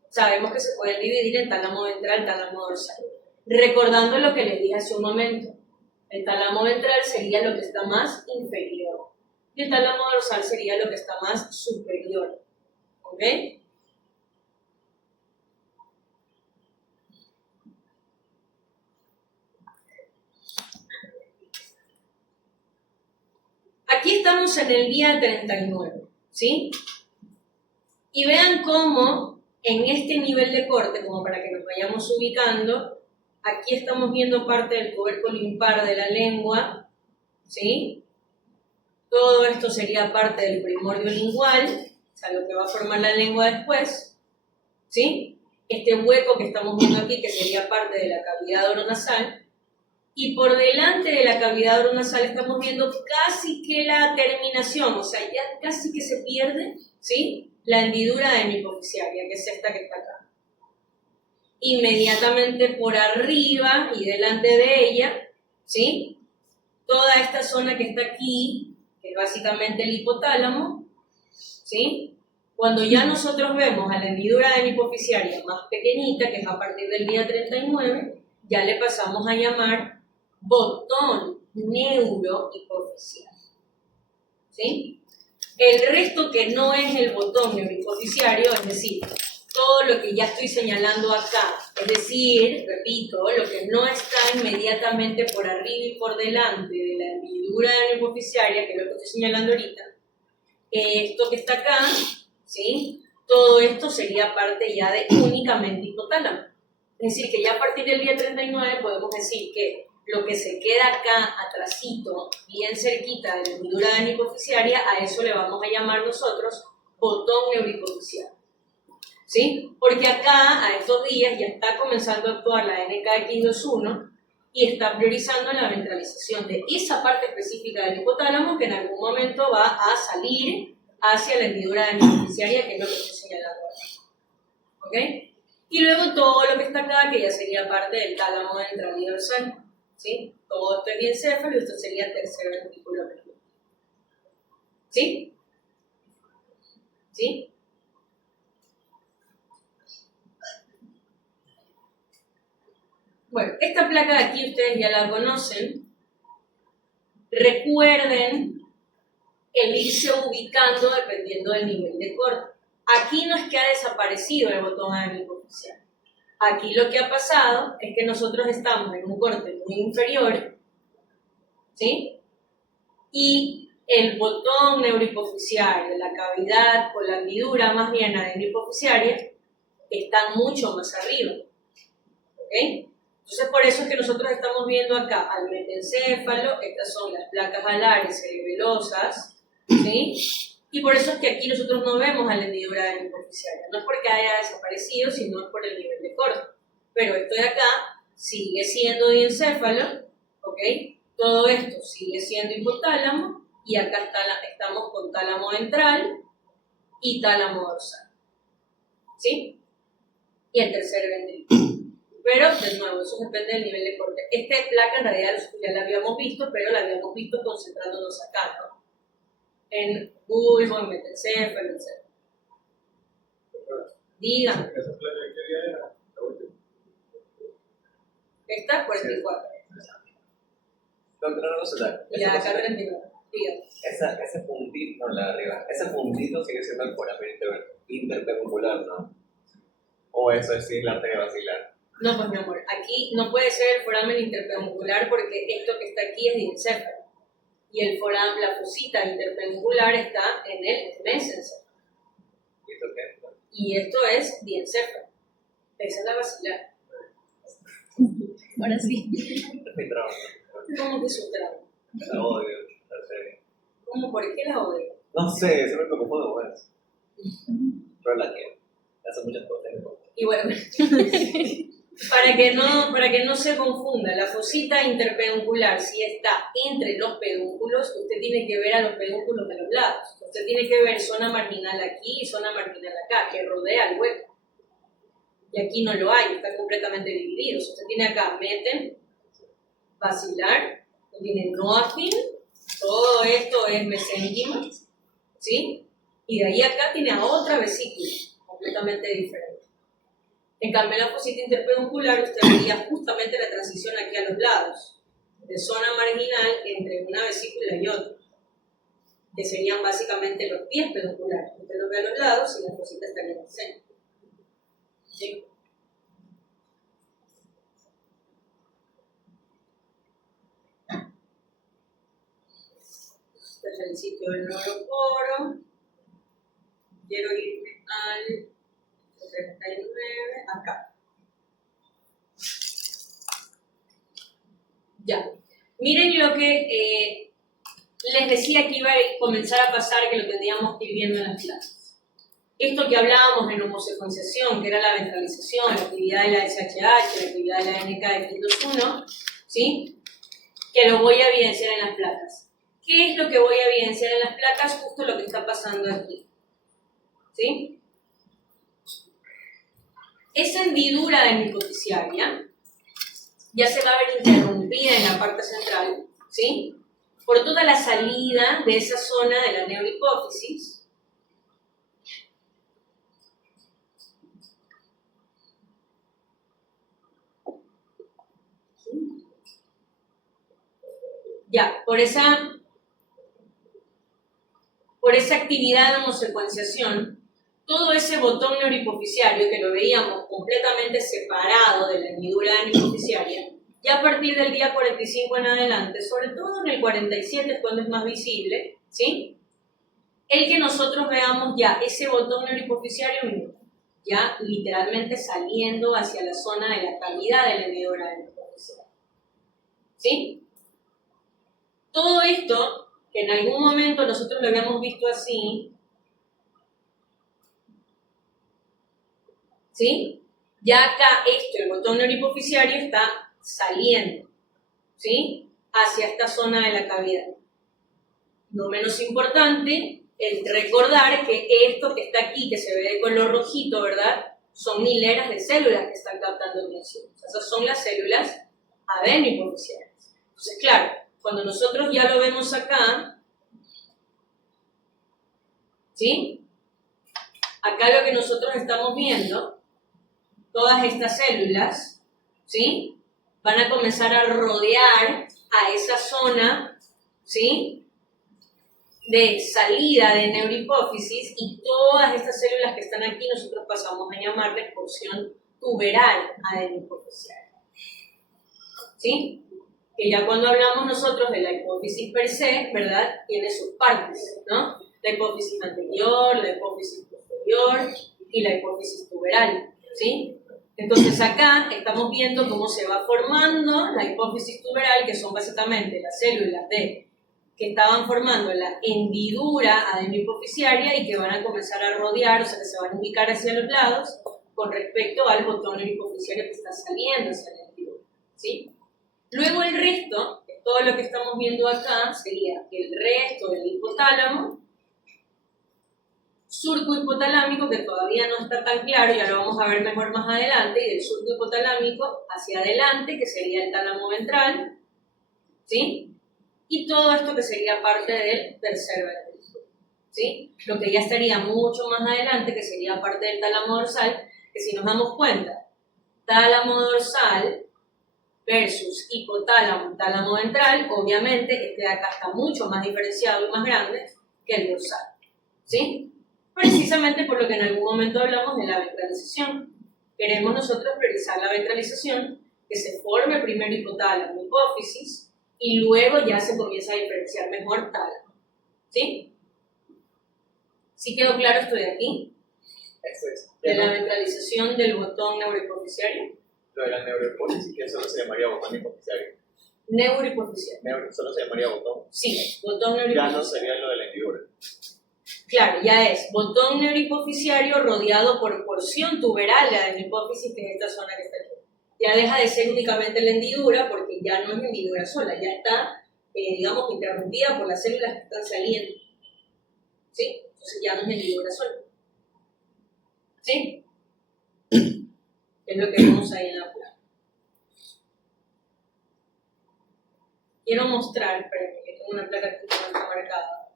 Sabemos que se pueden dividir en tálamo ventral y tálamo dorsal. Recordando lo que les dije hace un momento, el tálamo ventral sería lo que está más inferior y el tálamo dorsal sería lo que está más superior. ¿Ok? estamos en el día 39, ¿sí? Y vean cómo en este nivel de corte, como para que nos vayamos ubicando, aquí estamos viendo parte del tubérculo impar de la lengua, ¿sí? Todo esto sería parte del primordio lingual, o sea, lo que va a formar la lengua después, ¿sí? Este hueco que estamos viendo aquí, que sería parte de la cavidad oronasal, y por delante de la cavidad oronasal estamos viendo casi que la terminación, o sea, ya casi que se pierde, ¿sí? La hendidura de mi hipofisiaria, que es esta que está acá. Inmediatamente por arriba y delante de ella, ¿sí? Toda esta zona que está aquí, que es básicamente el hipotálamo, ¿sí? Cuando ya nosotros vemos a la hendidura de mi hipofisiaria más pequeñita, que es a partir del día 39, ya le pasamos a llamar botón neurohipofisial, ¿sí? El resto que no es el botón neurohipofisiario, es decir, todo lo que ya estoy señalando acá, es decir, repito, lo que no está inmediatamente por arriba y por delante de la hendidura neurohipofisiaria, que es lo que estoy señalando ahorita, esto que está acá, ¿sí? Todo esto sería parte ya de únicamente hipotálamo. Es decir, que ya a partir del día 39 podemos decir que lo que se queda acá atrasito, bien cerquita de la hendidura de hipofisiaria, a eso le vamos a llamar nosotros botón neurohipofisial, ¿sí? Porque acá, a estos días, ya está comenzando a actuar la NKX21 y está priorizando la ventralización de esa parte específica del hipotálamo que en algún momento va a salir hacia la hendidura de hipofisiaria, que es lo que estoy señalando ahora, ¿ok? Y luego todo lo que está acá, que ya sería parte del tálamo ventral y dorsal, ¿sí? Todo esto es diencéfalo y esto sería tercer ventrículo medio. ¿Sí? ¿Sí? Bueno, esta placa de aquí ustedes ya la conocen. Recuerden el irse ubicando dependiendo del nivel de corte. Aquí no es que ha desaparecido el botón hipofisial. Aquí lo que ha pasado es que nosotros estamos en un corte muy inferior, ¿sí? Y el botón neurohipofisiario, la cavidad o la hendidura más bien la neurohipofisiaria, están mucho más arriba, ¿ok? Entonces por eso es que nosotros estamos viendo acá al metencéfalo, estas son las placas alares cerebelosas, ¿sí? Y por eso es que aquí nosotros no vemos a la hendidura de la hipofisiaria. No es porque haya desaparecido, sino es por el nivel de corte. Pero esto de acá sigue siendo diencéfalo, ¿ok? Todo esto sigue siendo hipotálamo y acá estamos con tálamo ventral y tálamo dorsal, ¿sí? Y el tercer ventrículo. Pero, de nuevo, eso depende del nivel de corte. Esta placa en realidad ya la habíamos visto, pero la habíamos visto concentrándonos acá, ¿no? En bulbo, en metencéfalo, etc. Díganme. ¿Esa placa de qué día era? La última. Esta 44. Doctora Rosela, Y la de acá 39. Díganme. ese puntito, no, la de arriba, ese puntito sigue siendo el foramen interpeducular, ¿no? O eso es sí, la arteria basilar. No, pues mi amor, aquí no puede ser el foramen interpeducular porque esto que está aquí es diencéfalo. Y el foramen, la fosita interpeducular está en el mesencéfalo. ¿Y esto qué? Y esto es diencéfalo. Esa es la basilar. Ahora sí. Es mi trauma. ¿Cómo que su trauma? La odio, en serio. ¿Cómo? ¿Por qué la odio? No sé, siempre me confundo con eso. Pero la quiero. Hace muchas cosas. Y bueno, para que no se confunda, la fosita interpeduncular, si está entre los pedúnculos, usted tiene que ver a los pedúnculos de los lados. Usted tiene que ver zona marginal aquí y zona marginal acá, que rodea el hueco. Y aquí no lo hay, está completamente dividido. Usted tiene acá meten, basilar, tiene no afín, todo esto es mesénquima, ¿sí? Y de ahí acá tiene a otra vesícula, completamente diferente. En cambio, en la fosita interpeduncular usted vería justamente la transición aquí a los lados, de zona marginal entre una vesícula y otra, que serían básicamente los pies pedunculares. Usted los ve a los lados y la fosita estaría en el centro. ¿Sí? es el sitio del neuroporo. Quiero irme al 39, acá. Ya. Miren lo que les decía que iba a comenzar a pasar, que lo tendríamos que ir viendo en las clases. Esto que hablábamos en homosecuenciación, que era la ventralización, la actividad de la SHH, la actividad de la NK-1, ¿sí? Que lo voy a evidenciar en las placas. ¿Qué es lo que voy a evidenciar en las placas? Justo lo que está pasando aquí. ¿Sí? Esa hendidura de micofisiaria ya se va a ver interrumpida en la parte central, ¿sí? Por toda la salida de esa zona de la neurohipófisis. Ya, por esa actividad de homosecuenciación, todo ese botón neurohipofisiario que lo veíamos completamente separado de la hendidura neurohipofisiaria, ya a partir del día 45 en adelante, sobre todo en el 47 es cuando es más visible, ¿sí? El que nosotros veamos ya ese botón neurohipofisiario, ya literalmente saliendo hacia la zona de la cavidad de la hendidura neurohipofisiaria, ¿sí? Todo esto, que en algún momento nosotros lo habíamos visto así, ¿sí? Ya acá el botón neurohipofisiario está saliendo, ¿sí? Hacia esta zona de la cavidad. No menos importante, el recordar que esto que está aquí, que se ve de color rojito, ¿verdad? Son hileras de células que están captando tensión. O sea, esas son las células adenohipofisiarias. Entonces, claro, cuando nosotros ya lo vemos acá, ¿sí? Acá lo que nosotros estamos viendo, todas estas células, ¿sí? Van a comenzar a rodear a esa zona, ¿sí? De salida de neurohipófisis, y todas estas células que están aquí nosotros pasamos a llamarles porción tuberal adenohipofisiaria, ¿sí? Que ya cuando hablamos nosotros de la hipófisis per se, ¿verdad? Tiene sus partes, ¿no? La hipófisis anterior, la hipófisis posterior y la hipófisis tuberal, ¿sí? Entonces acá estamos viendo cómo se va formando la hipófisis tuberal, que son básicamente las células que estaban formando la hendidura adenohipofisiaria y que van a comenzar a rodear, o sea que se van a ubicar hacia los lados con respecto al botón neurohipofisiario que está saliendo hacia la hendidura, ¿sí? Luego el resto, todo lo que estamos viendo acá, sería el resto del hipotálamo, surco hipotalámico, que todavía no está tan claro, ya lo vamos a ver mejor más adelante, y del surco hipotalámico hacia adelante, que sería el tálamo ventral, ¿sí? Y todo esto que sería parte del tercer ventrículo, ¿sí? Lo que ya estaría mucho más adelante, que sería parte del tálamo dorsal, que si nos damos cuenta, tálamo dorsal versus hipotálamo, tálamo ventral, obviamente este de acá está mucho más diferenciado y más grande que el dorsal, ¿sí? Precisamente por lo que en algún momento hablamos de la ventralización. Queremos nosotros priorizar la ventralización, que se forme primero hipotálamo, hipófisis, y luego ya se comienza a diferenciar mejor tálamo, ¿sí? ¿Sí quedó claro esto de aquí? Eso es. De la ventralización del botón neurohipofisiario. Lo de la neurohipófisis, que solo se llamaría botón hipofisiario. Neurohipofisiario. Solo se llamaría botón. Sí, botón Ya no neurohipofisiario. sería lo de la hendidura. Claro, ya es botón neurohipofisiario rodeado por porción tuberal de la hipófisis, que es esta zona que está aquí. Ya deja de ser únicamente la hendidura, porque ya no es hendidura sola, ya está, digamos, interrumpida por las células que están saliendo, ¿sí? Entonces ya no es hendidura sola, ¿sí? Es lo que vemos ahí en la placa. Quiero mostrar, espérenme, que tengo una placa que no está marcada.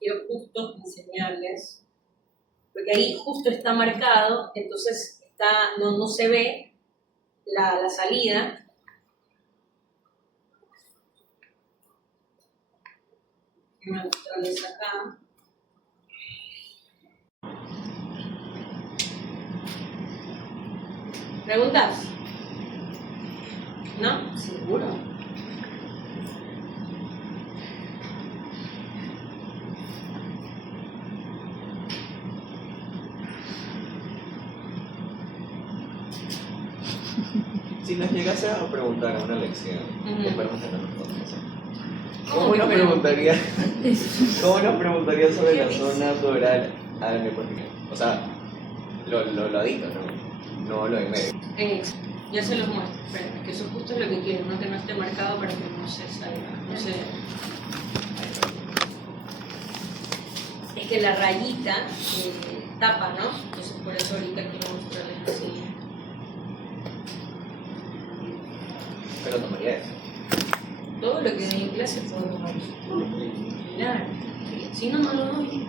Quiero justo enseñarles, porque ahí justo está marcado, entonces no se ve la salida. Voy a mostrarles acá. ¿Preguntas? ¿No? ¿Seguro? Si nos llegase a preguntar en una lección, Ujú. esperemos que no nos conteste. ¿Cómo ¿Cómo que nos esperemos? preguntaría sobre la zona toral AMP? O sea, lo adicto, ¿no? No lo de medio. Ya se los muestro, esperen, que eso justo es lo que quiero, ¿no? Que no esté marcado para que no se salga, no se... Es que la rayita tapa, ¿no? Entonces por eso ahorita quiero mostrarles así. Pero tomaría eso. Todo lo que doy en clase puedo tomar. Claro. Si no, no lo doy.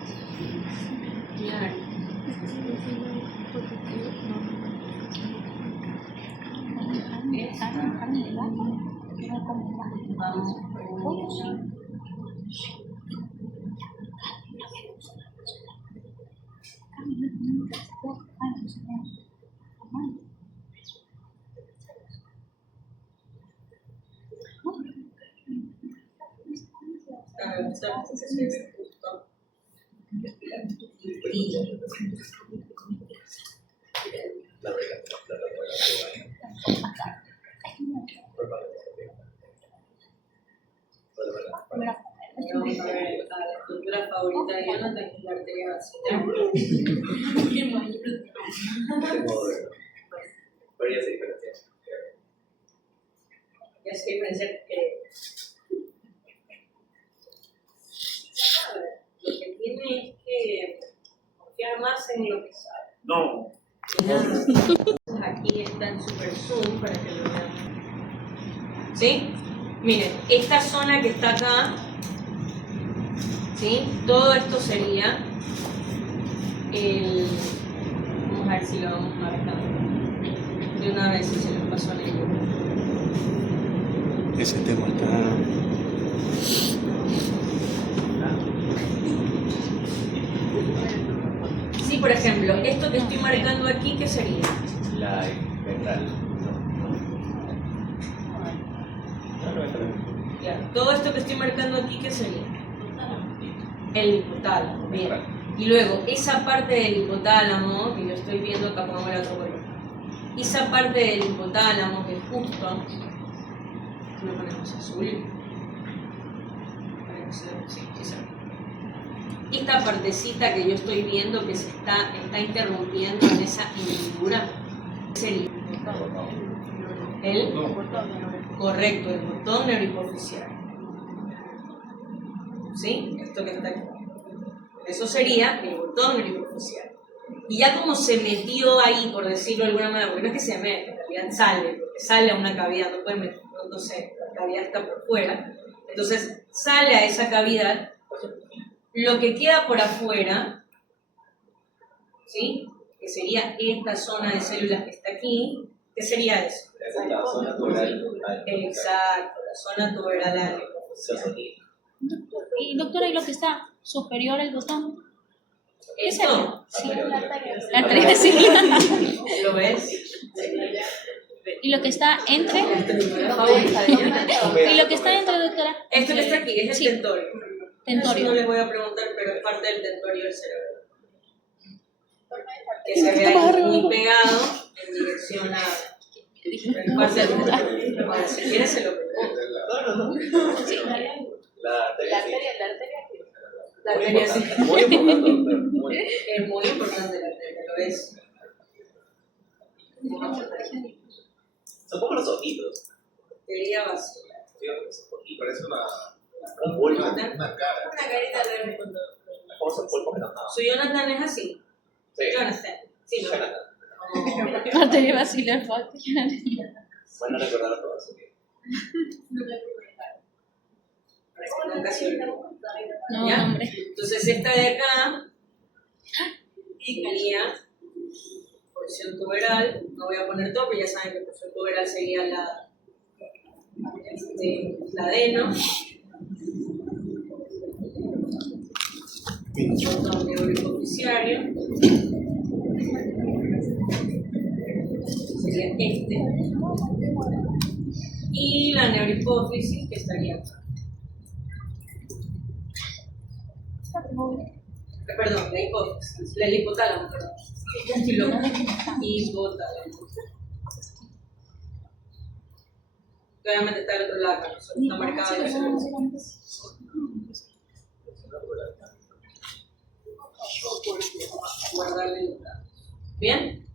Claro. Vamos. Vamos a ver a la estructura favorita de Jonathan, que es la arteria vacilar. Pero ya se diferencia. Ya se diferencia lo que tiene es que confiar más en lo que sabe. No. Entonces, aquí está en super zoom para que lo vean. ¿Sí? Miren, esta zona que está acá, ¿sí? Todo esto sería el... Vamos a ver si lo vamos marcando. De una vez si se los pasó a leer. Ese tema está... Sí, por ejemplo, esto que estoy marcando aquí, ¿qué sería? La ventral. Claro, todo esto que estoy marcando aquí, ¿qué sería? El hipotálamo, bien. Y luego, esa parte del hipotálamo, que yo estoy viendo acá, pongo el otro color. Esa parte del hipotálamo, que justo, lo ponemos azul. Para que se vea, sí, sí se ve. Esta partecita que yo estoy viendo que se está interrumpiendo en esa hendidura, sería el correcto, el botón neurohipofisial. ¿Sí? Esto que está aquí. Eso sería el botón neurohipofisial. Y ya como se metió ahí, por decirlo de alguna manera, porque no es que se mete, en realidad sale, porque sale a una cavidad, no puede meter, no sé, la cavidad está por fuera. Entonces sale a esa cavidad. Lo que queda por afuera, ¿sí? Que sería esta zona de células que está aquí, ¿qué sería eso? Esa es la zona toral. Exacto, la zona tuberal AMP. Y doctora, ¿y lo que está superior al botón? ¿Qué Esto, sería? La La arteria ciliar. ¿lo ves? ¿Y lo que está entre? ¿Y lo que está entre, doctora? Esto que está aquí es el Sí. tentorio. Eso no Tentorio. les voy a preguntar, pero es parte del tentorio del cerebro. Que se ve ahí muy pegado en dirección a... Es parte del tentorio. Ahora, si quieres se lo pregunto. No. La arteria. La arteria sí. Muy importante, doctor. Muy Es muy importante la arteria, lo es. Son como los ojitos. Arteria vacilar. Y parece Un pulpo. una cara. Una carita de... ¿Cómo son pulpos enojados? Su Jonathan es así. Sí. Jonathan. Sí, no. Jonathan. Como- Arteria vacilar fuerte. Van a recordar a todos. Parece que nunca se olvidó. No, ¿Ya? hombre. Entonces esta de acá sería porción tuberal. No voy a poner todo, pero ya saben que porción tuberal sería la adeno, botón neurohipofisiario, sería este, y la neurohipófisis que estaría acá. Perdón, la hipófisis, el hipotálamo, perdón. Hipotálamo. que obviamente está del otro lado, acá, está marcado de guardarle los datos. ¿Bien?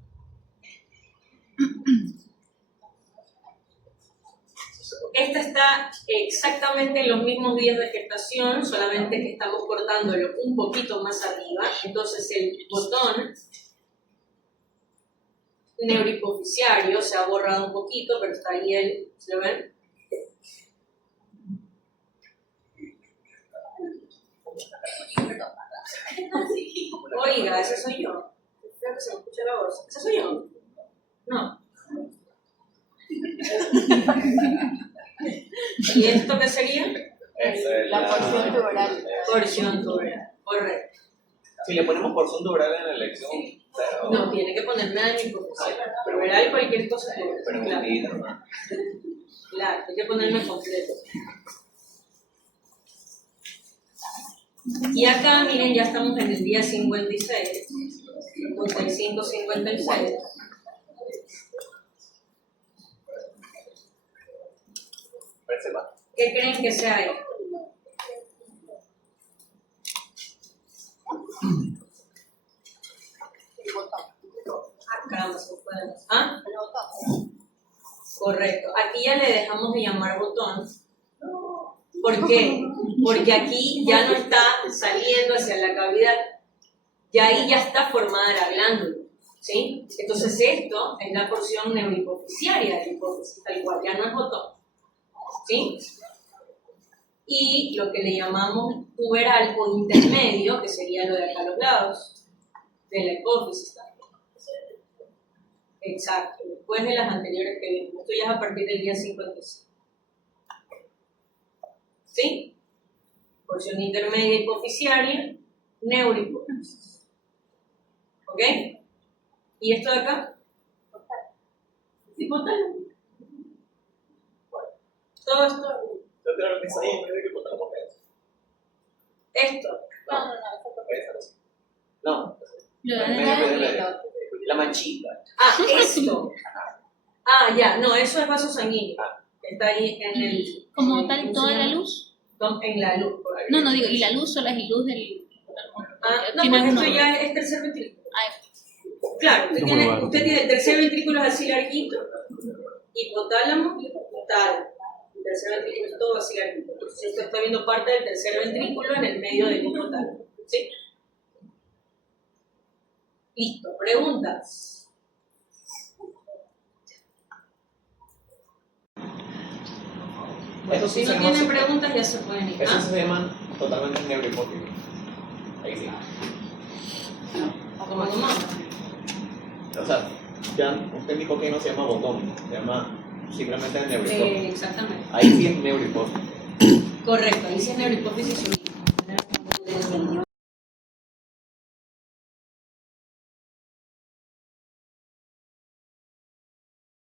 Esta está exactamente en los mismos días de gestación, solamente que estamos cortándolo un poquito más arriba. Entonces el botón neurohipoficiario se ha borrado un poquito, pero está ahí él, ¿se lo ven? Oiga, ese soy yo. Creo que se me escucha la voz. ¿Ese soy yo? No. ¿Y esto qué sería? La porción tuberal. Porción tuberal, correcto. Si le ponemos porción tuberal en la elección, claro. No, tiene que poner nada en hipoficial. Tuberal cualquier cosa. Pero Claro. ¿no? Claro, hay que ponerlo completo. Y acá, miren, ya estamos en el día 56, 55, 56. Reserva. ¿Qué creen que sea esto? Acá más o menos. ¿Ah? Correcto. Aquí ya le dejamos de llamar botón. ¿Por qué? Porque aquí ya no está saliendo hacia la cavidad, ya ahí ya está formada la glándula, ¿sí? Entonces esto es la porción neurohipoficiaria de la hipófisis, tal cual, ya no es botón, ¿sí? Y lo que le llamamos tuberal o intermedio, que sería lo de acá a los lados, de la hipófisis también. Exacto, después de las anteriores que vimos. Esto ya es a partir del día 55. ¿Sí? Porción intermedia hipoficiaria, neurohipófisis. ¿Ok? ¿Y esto de acá? Hipotálamo. Todo esto. Yo creo que está ahí en medio que hipotálamo es. Esto. No. Lo dan en el La manchita. Ah, esto. Ah, ya. No, eso es vaso sanguíneo. Está ahí en el. como tal toda la luz. En la luz. Por ahí. No, digo, y la luz solo es la luz del. Ah, no, Tiene porque uno. esto ya es tercer ventrículo. Ah, Claro, usted ¿Cómo tiene, lo va? usted tiene el tercer ventrículo es así larguito, hipotálamo, tal. El tercer ventrículo es todo así larguito. Entonces usted está viendo parte del tercer ventrículo en el medio del hipotálamo. ¿Sí? Listo. ¿Preguntas? Eso Si sí no se tienen llama- preguntas ya se pueden ir. Eso ¿Ah? se llama totalmente neurohipófisis. Ahí sí. ¿Cómo no? O sea, ya usted dijo que no se llama botón, se llama simplemente neurohipófisis. Exactamente. Ahí sí es neurohipófisis. Correcto, ahí sí es neurohipófisis.